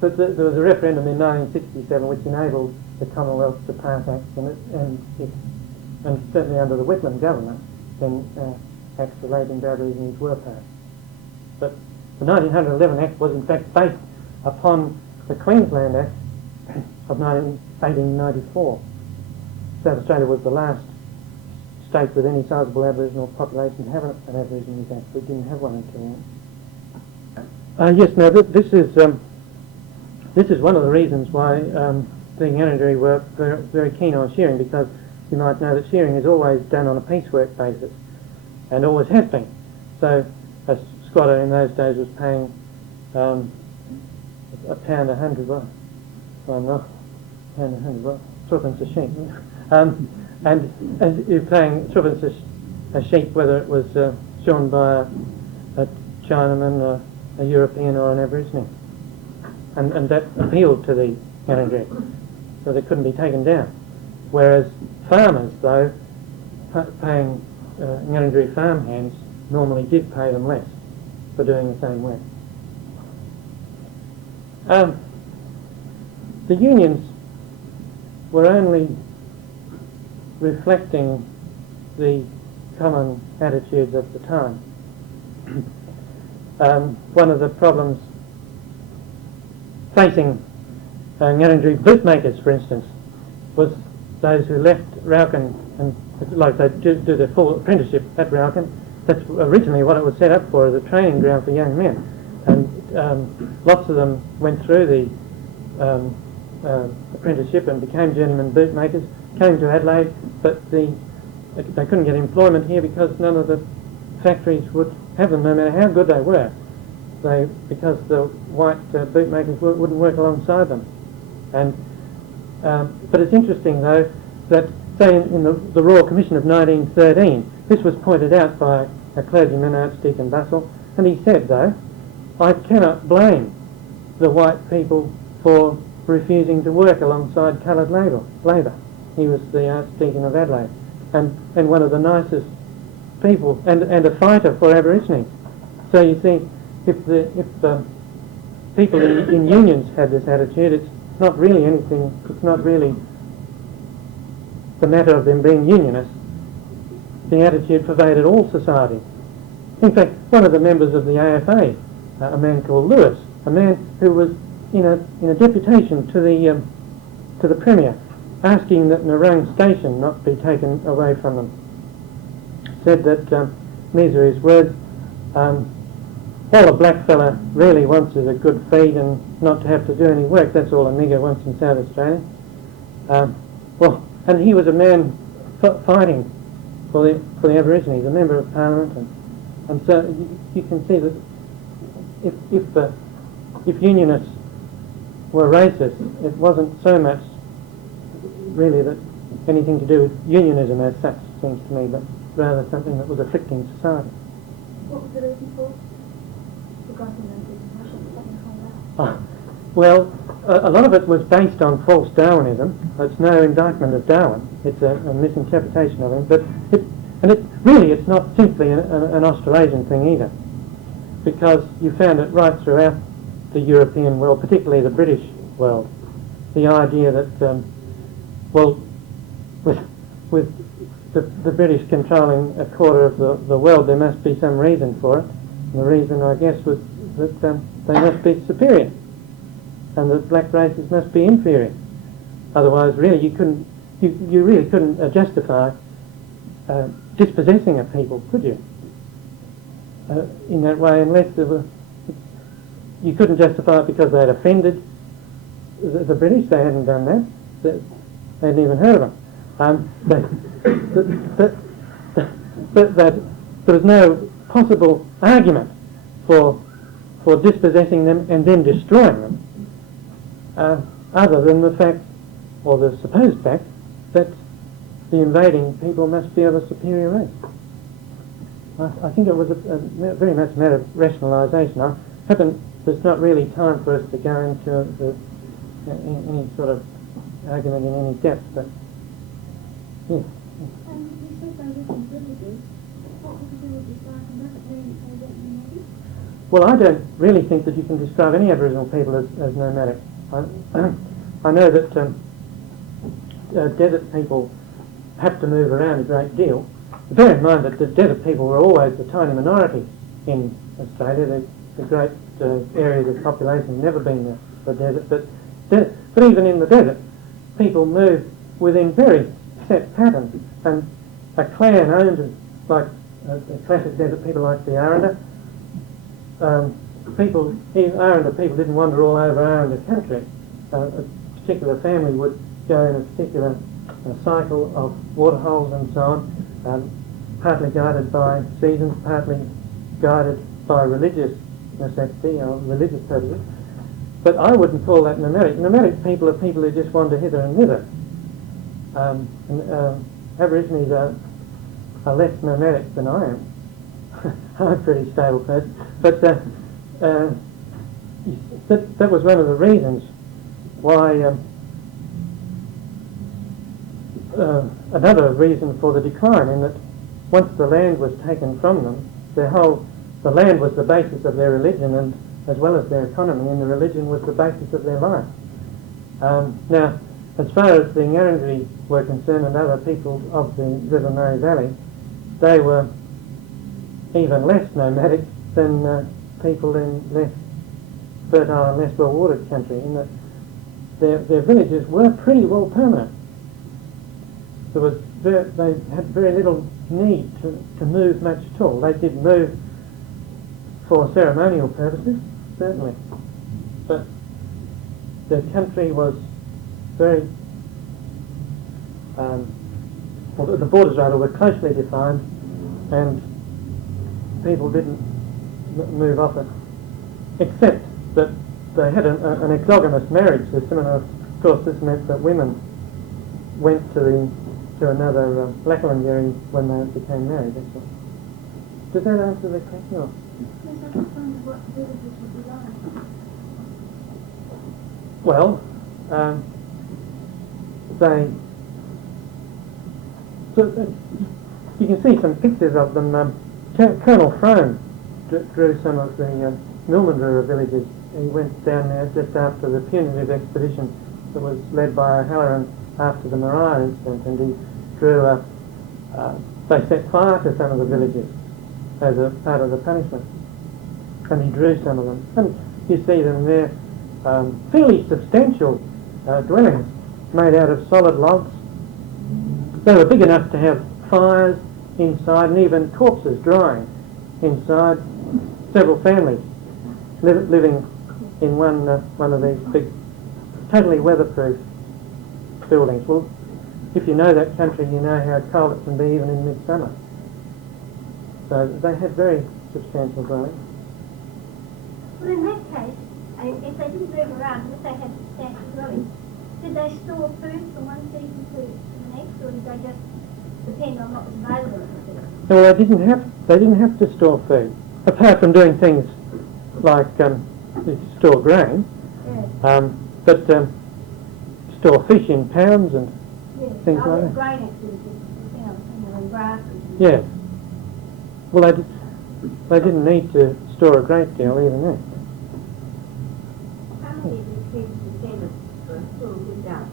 But there was a referendum in 1967 which enabled the Commonwealth to pass acts, and certainly under the Whitlam government, then acts relating to Aborigines were passed. But the 1911 Act was in fact based upon the Queensland Act of 1894. South Australia was the last state with any sizable Aboriginal population to have an Aborigines Act. We didn't have one until then. Yes, now this is this is one of the reasons why the Ngarrindjeri were very, very keen on shearing, because you might know that shearing is always done on a piecework basis, and always has been. So a squatter in those days was paying £1.100, well not £1.100, threepence a sheep, and as you're paying threepence a sheep, whether it was shorn by a Chinaman, a European, or an Aboriginal, and that appealed to the Ngarrindjeri, so they couldn't be taken down. Whereas farmers, though, paying Ngarrindjeri farmhands normally did pay them less for doing the same work. The unions were only reflecting the common attitudes of the time. One of the problems facing Ngarrindjeri bootmakers, for instance, was those who left Rauken, and like they do their full apprenticeship at Rauken. That's originally what it was set up for, as a training ground for young men, and lots of them went through the apprenticeship and became journeyman bootmakers, came to Adelaide, but they couldn't get employment here because none of the factories would have them, no matter how good they were, because the white bootmakers wouldn't work alongside them. And but it's interesting, though, that say in the Royal Commission of 1913, this was pointed out by a clergyman, Archdeacon Bussell, and he said, though, I cannot blame the white people for refusing to work alongside coloured labour. He was the Archdeacon of Adelaide, and one of the nicest people, and a fighter for Aborigines. So you see, if the people in unions had this attitude, it's not really the matter of them being unionists. The attitude pervaded all society. In fact, one of the members of the AFA, a man called Lewis, a man who was in a deputation to the Premier, asking that Narrung station not be taken away from them, said that, these are his words, all a black fella really wants is a good feed and not to have to do any work. That's all a nigger wants in South Australia. And he was a man fighting for the Aborigines, a member of Parliament, and so you can see that if unionists were racist, it wasn't so much really that anything to do with unionism as such, seems to me, but rather something that was afflicting society. What was the reason for well, a lot of it was based on false Darwinism. It's no indictment of Darwin. It's a misinterpretation of him. But it's not simply an Australasian thing either, because you found it right throughout the European world, particularly the British world. The idea that, with the British controlling a quarter of the world, there must be some reason for it. And the reason, I guess, was that they must be superior, and that black races must be inferior. Otherwise, really, you really couldn't justify dispossessing a people, could you? In that way, unless you couldn't justify it because they had offended the British. They hadn't done that. They hadn't even heard of them. But there was no possible argument for dispossessing them and then destroying them, other than the fact, or the supposed fact, that the invading people must be of a superior race. I think it was very much a matter of rationalisation. There's not really time for us to go into any sort of argument in any depth, but yes. You said they lived in villages. What were the villages like, and does it mean they weren't nomadic? Well, I don't really think that you can describe any Aboriginal people as nomadic. I know that desert people have to move around a great deal. Bear in mind that the desert people were always the tiny minority in Australia. The great areas of population have never been the desert, but even in the desert, people move within very set patterns. And a clan owned, like a classic desert people like the Aranda, people, Aranda people didn't wander all over Aranda country. A particular family would go in a particular cycle of waterholes and so on, partly guided by seasons, partly guided by religious necessity or religious purposes. But I wouldn't call that nomadic. Nomadic people are people who just wander hither and thither. Aborigines are less nomadic than I am. I'm a pretty stable person. But that was one of the reasons why, another reason for the decline, in that once the land was taken from them, the land was the basis of their religion, and as well as their economy, and the religion was the basis of their life. Now, as far as the Ngarrindjeri were concerned and other people of the River Murray Valley, they were even less nomadic than people in less fertile and less well-watered country, in that their villages were pretty well permanent. They had very little need to move much at all. They did move for ceremonial purposes, certainly, but the country was very, the borders rather were closely defined, and people didn't move off it, except that they had an exogamous marriage system, and of course this meant that women went to another Lackland-Yeri when they became married. That's all. Does that answer the question? Or? Yes, I just wondered what villages would be like. Well, you can see some pictures of them. Colonel Frome drew some of the Milmanrura villages. He went down there just after the punitive expedition that was led by O'Halloran after the Maria incident, and he drew they set fire to some of the villages as a part of the punishment, and he drew some of them, and you see them there, fairly substantial dwellings made out of solid logs. They were big enough to have fires inside, and even corpses drying inside. Several families living in one of these big, totally weatherproof buildings. Well, if you know that country, you know how cold it can be even in midsummer. So they had very substantial dwellings. Well, in that case, if they didn't move around, if they had substantial dwellings, did they store food from one season to the next, or did they just depend on what was available at the season? Well, they didn't have to store food, apart from doing things like store grain, Yes. but store fish in pounds and Yes. things like that. Grain activities, and grass. Yes. Well, they didn't need to store a great deal even then. How many of these people descendants were still lived out?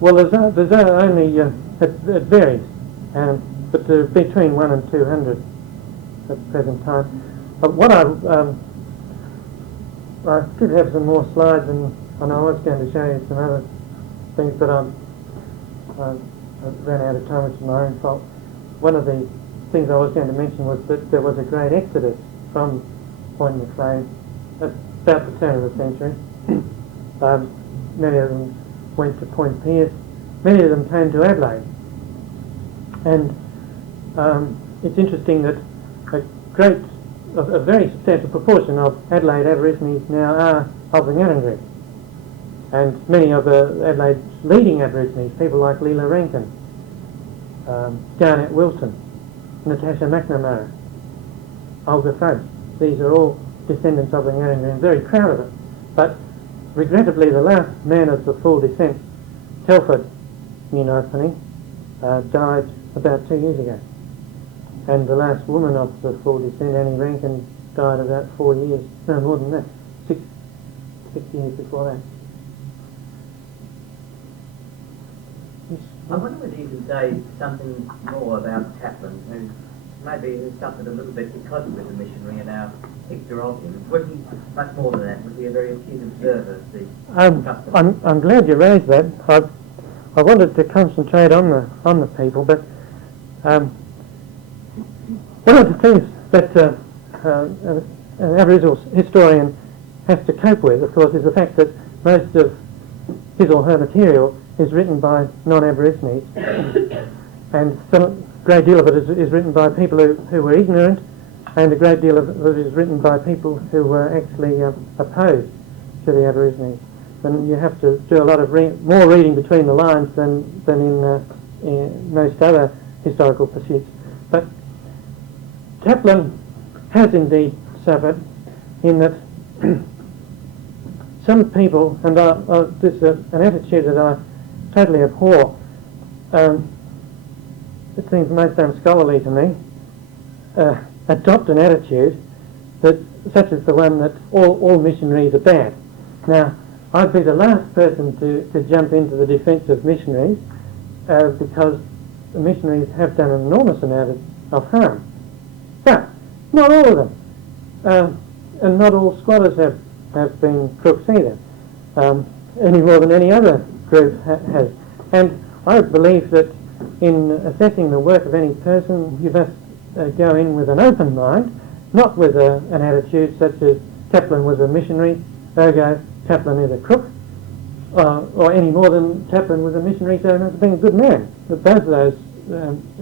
Well, there's only it varies, but there are between 100 and 200 at the present time. What I did have some more slides, and I was going to show you some other things, but I ran out of time, which is my own fault. One of the things I was going to mention was that there was a great exodus from Point Macleay at about the turn of the century. Many of them went to Point Pearce. Many of them came to Adelaide. And it's interesting that a very substantial proportion of Adelaide Aborigines now are of the Ngarrindjeri. And many of Adelaide's leading Aborigines, people like Leela Rankin, Garnett Wilson, Natasha McNamara, Olga Fudge, these are all descendants of the Ngarrindjeri, and very proud of it. But regrettably, the last man of the full descent, Telford Munopany, died about 2 years ago. And the last woman of the full descent, Annie Rankin, died about 4 years, no more than that, six years before that. Yes. I wonder whether you could say something more about Taplin, who maybe has suffered a little bit because he was a missionary and our picture of him. Was he much more than that? Was he a very acute observer of the customs? I'm glad you raised that. I wanted to concentrate on the people, but one of the things that an Aboriginal historian has to cope with, of course, is the fact that most of his or her material is written by non-Aborigines, and a great deal of it is written by people who were ignorant, and a great deal of it is written by people who were actually opposed to the Aborigines. And you have to do a lot of more reading between the lines than in most other historical pursuits. But Taplin has indeed suffered in that some people, and this is an attitude that I totally abhor, it seems most unscholarly to me, adopt an attitude that, such as the one that all missionaries are bad. Now, I'd be the last person to jump into the defence of missionaries because the missionaries have done an enormous amount of harm. But not all of them, and not all squatters have been crooks either, any more than any other group has. And I believe that in assessing the work of any person, you must go in with an open mind, not with an attitude such as Taplin was a missionary, ergo Taplin is a crook, or any more than Taplin was a missionary, so he must have been a good man. But both of those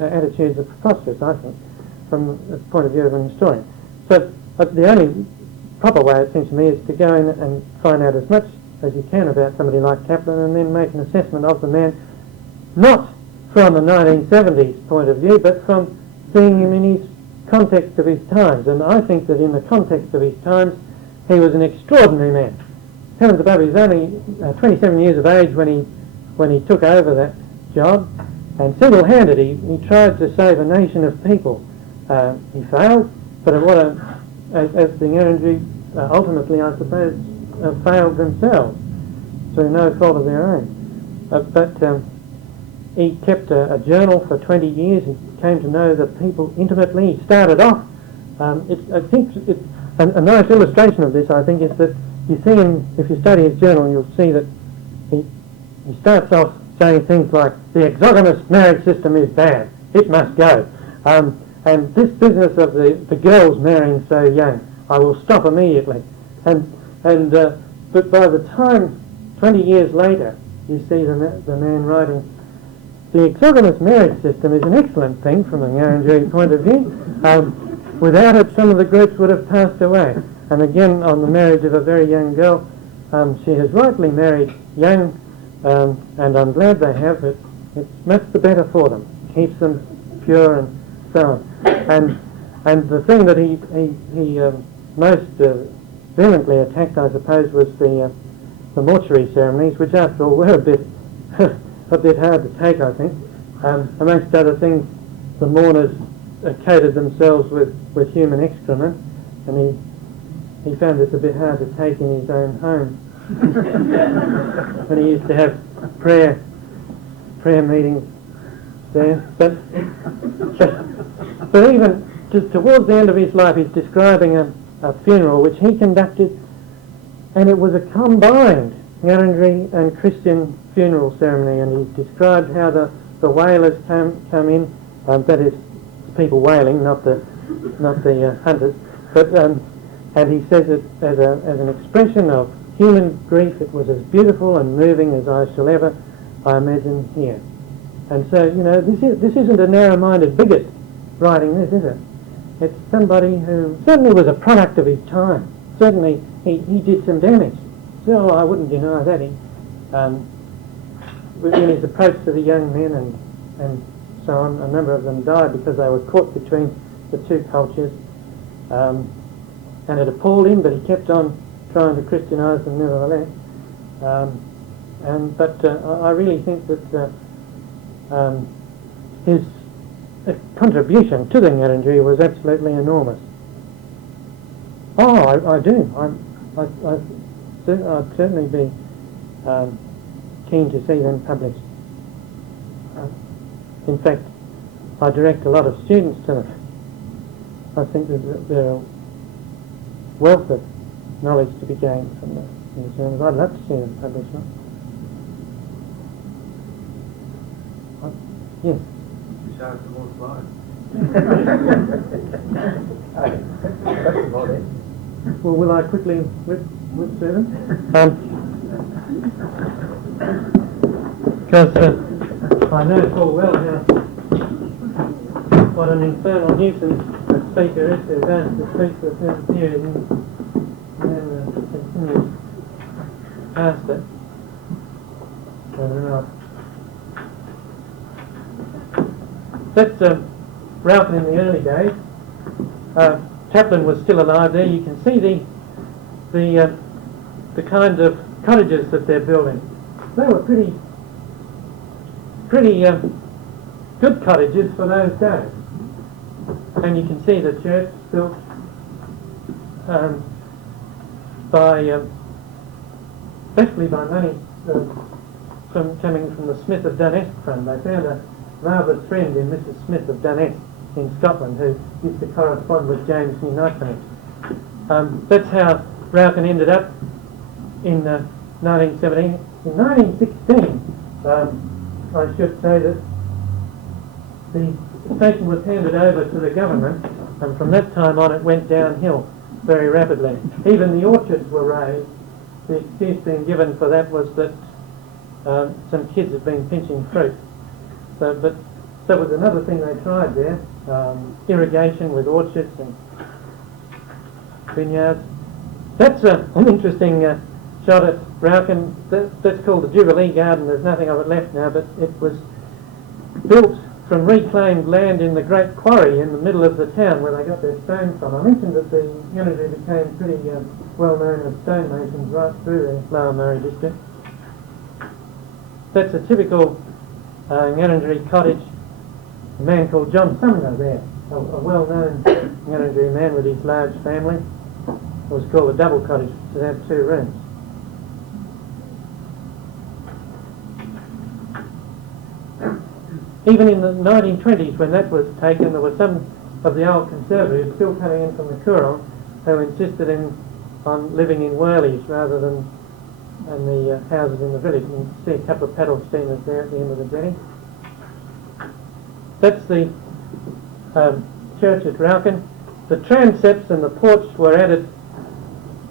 attitudes are preposterous, I think, from the point of view of an historian. So the only proper way, it seems to me, is to go in and find out as much as you can about somebody like Taplin and then make an assessment of the man, not from the 1970s point of view, but from seeing him in his context of his times. And I think that in the context of his times, he was an extraordinary man. Heavens above, he was only 27 years of age when he took over that job, and single-handed he tried to save a nation of people. He failed, but as the Ngarrindjeri ultimately, I suppose, failed themselves through no fault of their own. But he kept a journal for 20 years. He came to know the people intimately. He started off. I think a nice illustration of this, I think, is that you see him, if you study his journal, you'll see that he starts off saying things like, the exogamous marriage system is bad. It must go. And this business of the girls marrying so young, I will stop immediately. But by the time, 20 years later, you see the man writing, the exogamous marriage system is an excellent thing from a Ngarrindjeri point of view. Without it, some of the groups would have passed away. And again, on the marriage of a very young girl, she has rightly married young, and I'm glad they have it. It's much the better for them. Keeps them pure and so on. And the thing that he most vehemently attacked, I suppose, was the mortuary ceremonies, which after all were a bit hard to take, I think. Amongst other things, the mourners coated themselves with human excrement, and he found this a bit hard to take in his own home. When he used to have prayer meetings there. But even towards the end of his life, he's describing a funeral which he conducted, and it was a combined Ngarrindjeri and Christian funeral ceremony, and he described how the whalers come in, that is, people whaling, not the hunters, but and he says it as an expression of human grief. It was as beautiful and moving as I shall ever, I imagine, hear. And so, this isn't a narrow-minded bigot writing this, is it? It's somebody who certainly was a product of his time. Certainly he did some damage. So I wouldn't deny that. In his approach to the young men and so on, a number of them died because they were caught between the two cultures. And it appalled him, but he kept on trying to Christianise them nevertheless. But I really think that his contribution to the Ngarrindjeri was absolutely enormous. I do. I'd certainly be keen to see them published. In fact, I direct a lot of students to them. I think that there are wealth of knowledge to be gained from the journals. I'd love to see them published. Yes. You show us some more slides. That's about it. Well, will I quickly whip through them? Because I know full well what an infernal nuisance a speaker is who goes to speak for a certain period and then continues past it. That's Ralph in the early days. Taplin was still alive there. You can see the kind of cottages that they're building. They were pretty good cottages for those days. And you can see the church built especially by money coming from the Smith of Dunest Fund. They found a marvellous friend in Mrs. Smith of Dunest in Scotland who used to correspond with James New Knightpenny. That's how Rauken ended up in 1917. In 1916, I should say that the station was handed over to the government, and from that time on it went downhill very rapidly. Even the orchards were raised. The excuse being given for that was that some kids had been pinching fruit. But that was another thing they tried there, irrigation with orchards and vineyards. That's an interesting shot at Rauken. That's called the Jubilee Garden. There's nothing of it left now, but it was built from reclaimed land in the Great Quarry in the middle of the town where they got their stone from. I mentioned that the Yenergy became pretty well known as stonemasons right through the Lower Murray district. That's a typical Yenergy cottage. A man called John Sumner there, a well-known Yenergy man with his large family. It was called a double cottage. It had 2 rooms. Even in the 1920s, when that was taken, there were some of the old conservatives still coming in from the Coorong who insisted on living in Whirlies rather than in the houses in the village. You can see a couple of paddle steamers there at the end of the jetty. That's the church at Rauken. The transepts and the porch were added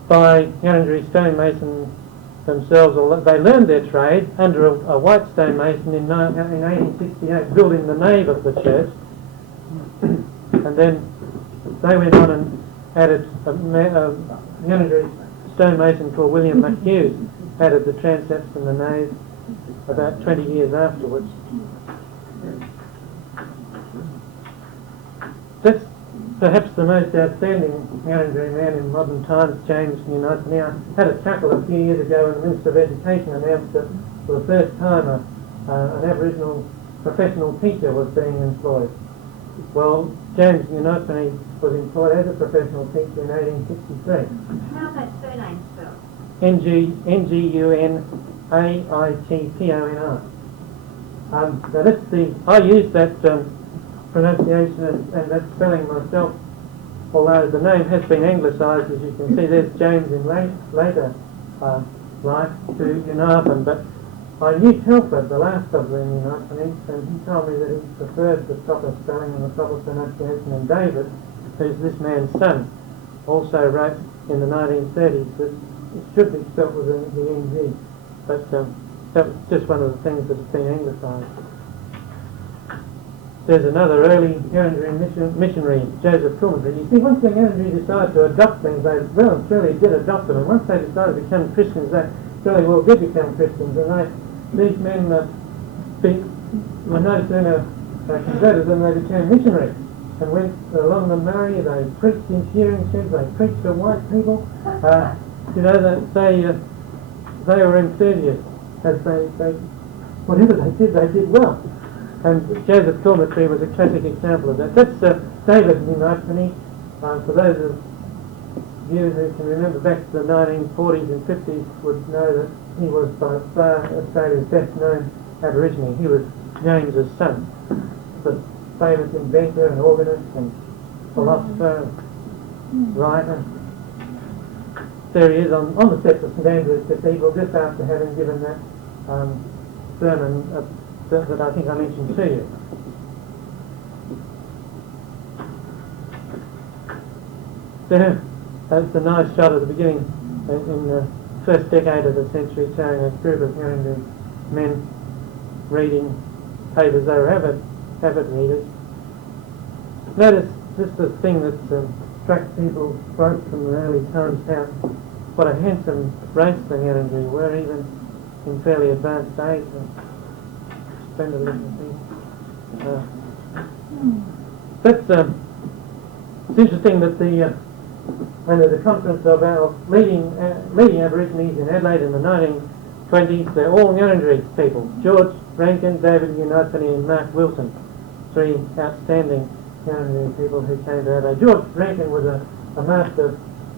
by Yenergy stonemason themselves, or they learned their trade under a white stonemason in 1868, building the nave of the church. And then they went on and added a Yenergy stonemason called William McHughes added the transepts and the nave about 20 years afterwards. That's perhaps the most outstanding Yenergy man in modern times, James New Knightpenny. I had a chuckle a few years ago when the Minister of Education announced that for the first time an Aboriginal professional teacher was being employed. Well, James New Knightpenny was employed as a professional teacher in 1863. How's that surname spelled? Ngunaitponr. So that's I use that pronunciation and that spelling myself, although the name has been anglicised, as you can see. There's James in later life to Unarpan, but I knew Telford, the last of the Unarpanites, and he told me that he preferred the proper spelling and the proper pronunciation, and David, who's this man's son, also wrote in the 1930s that it should be spelt with the NG, but that was just one of the things that has been anglicised. There's another early Yenergy missionary, Joseph Coulter. You see, once the Yenergy decided to adopt things, they well and truly did adopt them, and once they decided to become Christians, they really well did become Christians, and these men were no sooner converted than they became missionaries, and went along the Murray. They preached in shearing sheds, they preached to white people. They were enthusiasts, as they whatever they did well. And Joseph Coulter was a classic example of that. That's David New Knightpenny. For those of you who can remember back to the 1940s and 50s would know that he was by far Australia's best known Aborigine. He was James's son, the famous inventor and organist and philosopher, writer. There he is on the steps of St Andrew's Cathedral just after having given that sermon that I think I mentioned to you. That's a nice shot at the beginning in the first decade of the century, showing a group of Ngarrindjeri men reading papers. They were avid readers. Notice this is the thing that struck people right from the early times, how what a handsome race the Ngarrindjeri were, even in fairly advanced age. Splendid looking people. It's interesting that under the conference of our leading Aborigines in Adelaide in the 1920s, they're all Ngarrindjeri people. George Rankin, David Unopany and Mark Wilson, three outstanding Ngarrindjeri people who came to Adelaide. George Rankin was a master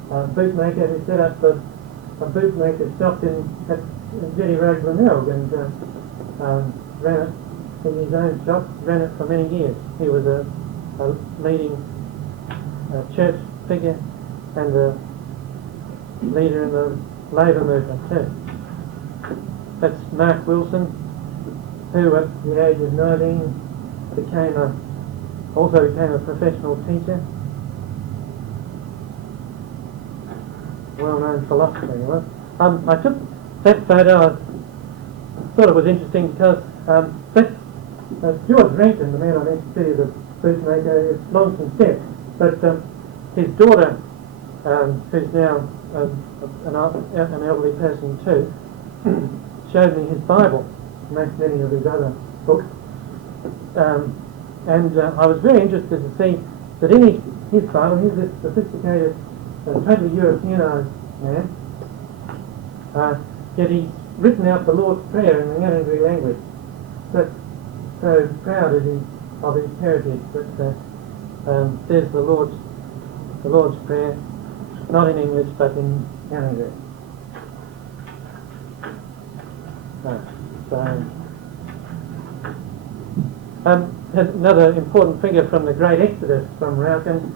bootmaker who set up a bootmaker shop at Jetty Road, Glenelg, and ran it in his own shop, ran it for many years. He was a leading church figure and a leader in the labour movement too. That's Mark Wilson, who at the age of 19 also became a professional teacher. Well-known philosopher he was. I took that photo. I thought it was interesting because that's George Rankin, the man I mentioned to you, the bootmaker, is long since dead. But his daughter, who's now an elderly person too, showed me his Bible, amongst many of his other books. And I was very interested to see that in his Bible, he's this sophisticated, totally Europeanised man, yet he's written out the Lord's Prayer in the Ngarrindjeri language. So proud is he of his heritage, but there's the Lord's Prayer, not in English but in Ngarrindjeri. Another important figure from the Great Exodus from Rauken,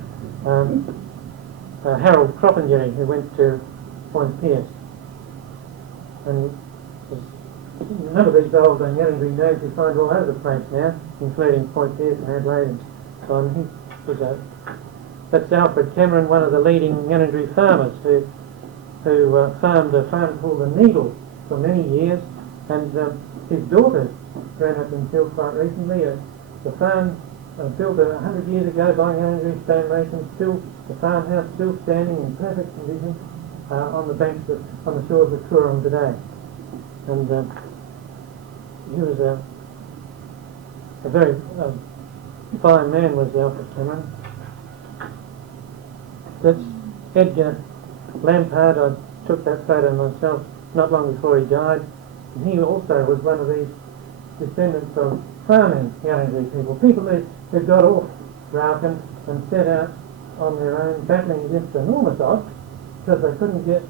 Harold Croppenjerry, who went to Point Pearce. And none of these old Ngarrindjeri names you find all over the place now, including Point Pearce and Adelaide and so on. That's Alfred Cameron, one of the leading Ngarrindjeri farmers who farmed a farm called the Needle for many years, and his daughters ran up until quite recently. The farm built 100 years ago by Ngarrindjeri stonemasons, the farmhouse still standing in perfect condition on the shores of Coorong today. And he was a very fine man, was Alfred Cameron. That's Edgar Lampard. I took that photo myself not long before he died. And he also was one of these descendants of farming Ngarrindjeri people who got off Rauken and set out on their own, battling against enormous odds because they couldn't get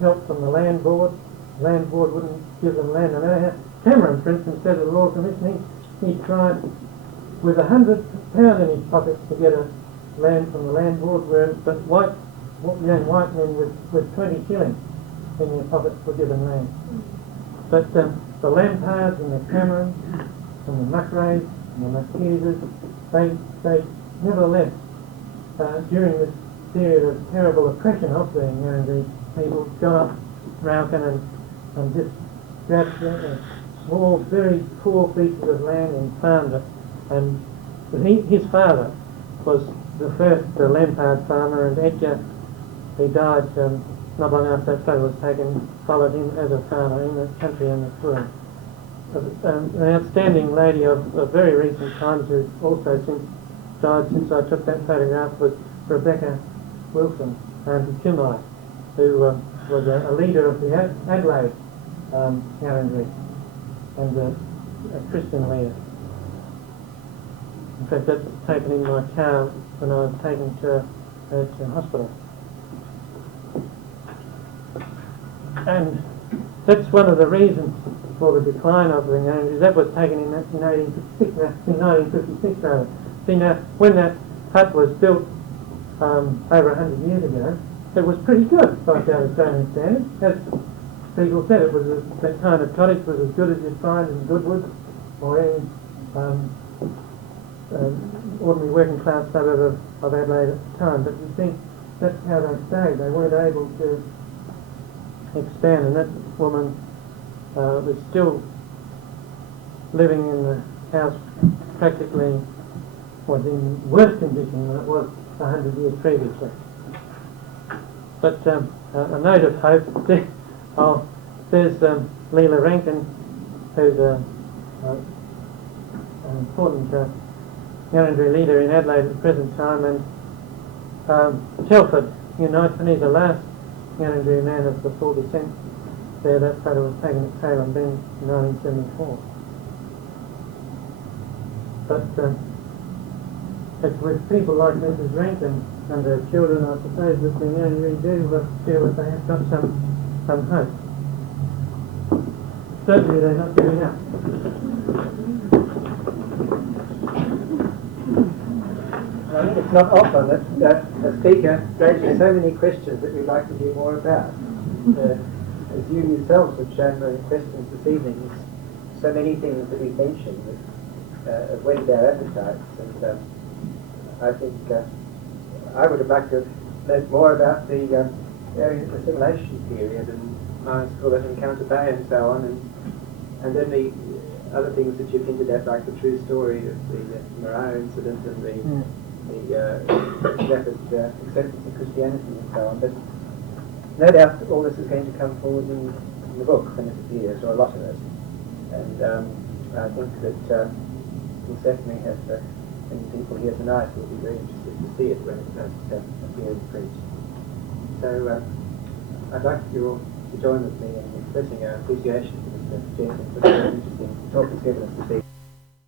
help from the land board. The land board wouldn't give them land. I know how Cameron, for instance, said to the Royal Commission he tried with £100 in his pocket to get a land from the land board, but young white men with 20 shillings in their pockets were given land. But the Lampards and the Camerons and the Muckrays and the Macusers, they nevertheless, during this period of terrible oppression of the Ngarrindjeri people, got up Rauken and just grabbed small, very poor pieces of land and farmed it. And his father was the first Lampard farmer, and Edgar, who died not long after that photo was taken, followed him as a farmer in the country in the Coorong. An outstanding lady of very recent times who also died since I took that photograph was Rebecca Wilson, Auntie Chumai, who was a leader of the Adelaide Ngarrindjeri and a Christian leader. In fact, that's taken in my car when I was taken to hospital. And that's one of the reasons for the decline of the Ngarrindjeri. That was taken in 1956 rather. See now, when that hut was built over 100 years ago, it was pretty good by South Australian standards. As people said, that kind of cottage was as good as you'd find in Goodwood or any ordinary working class suburb of Adelaide at the time. But you see, that's how they stayed. They weren't able to expand, and that woman was still living in the house, practically was in worse condition than it was 100 years previously. But a note of hope, there's Leela Rankin, who's an important Ngarrindjeri leader in Adelaide at the present time, and Telford Unites, and he's the last Ngarrindjeri man of the full descent there. That photo was taken at Taplin in 1974. But it's with people like Mrs. Rankin and their children, I suppose, that the Ngarrindjeri do feel that they have got some hope. Certainly they're not giving up. I think it's not often that a speaker raises so many questions that we'd like to hear more about. As you yourselves have shown by the questions this evening, there's so many things that we've mentioned that have whetted our appetites, and I think I would have liked to have learned more about the Aryan assimilation period and Mines School at Encounter Bay and so on, and then the other things that you've hinted at, like the true story of the Moreau incident and the rapid acceptance of Christianity and so on. But no doubt all this is going to come forward in the book when it appears, or a lot of it. And I think that we'll certainly have many people here tonight who will be very interested to see it when it does appear in print. So I'd like you all to join with me in expressing our appreciation to Mr. Jenkin for the very interesting talk he's given us this evening.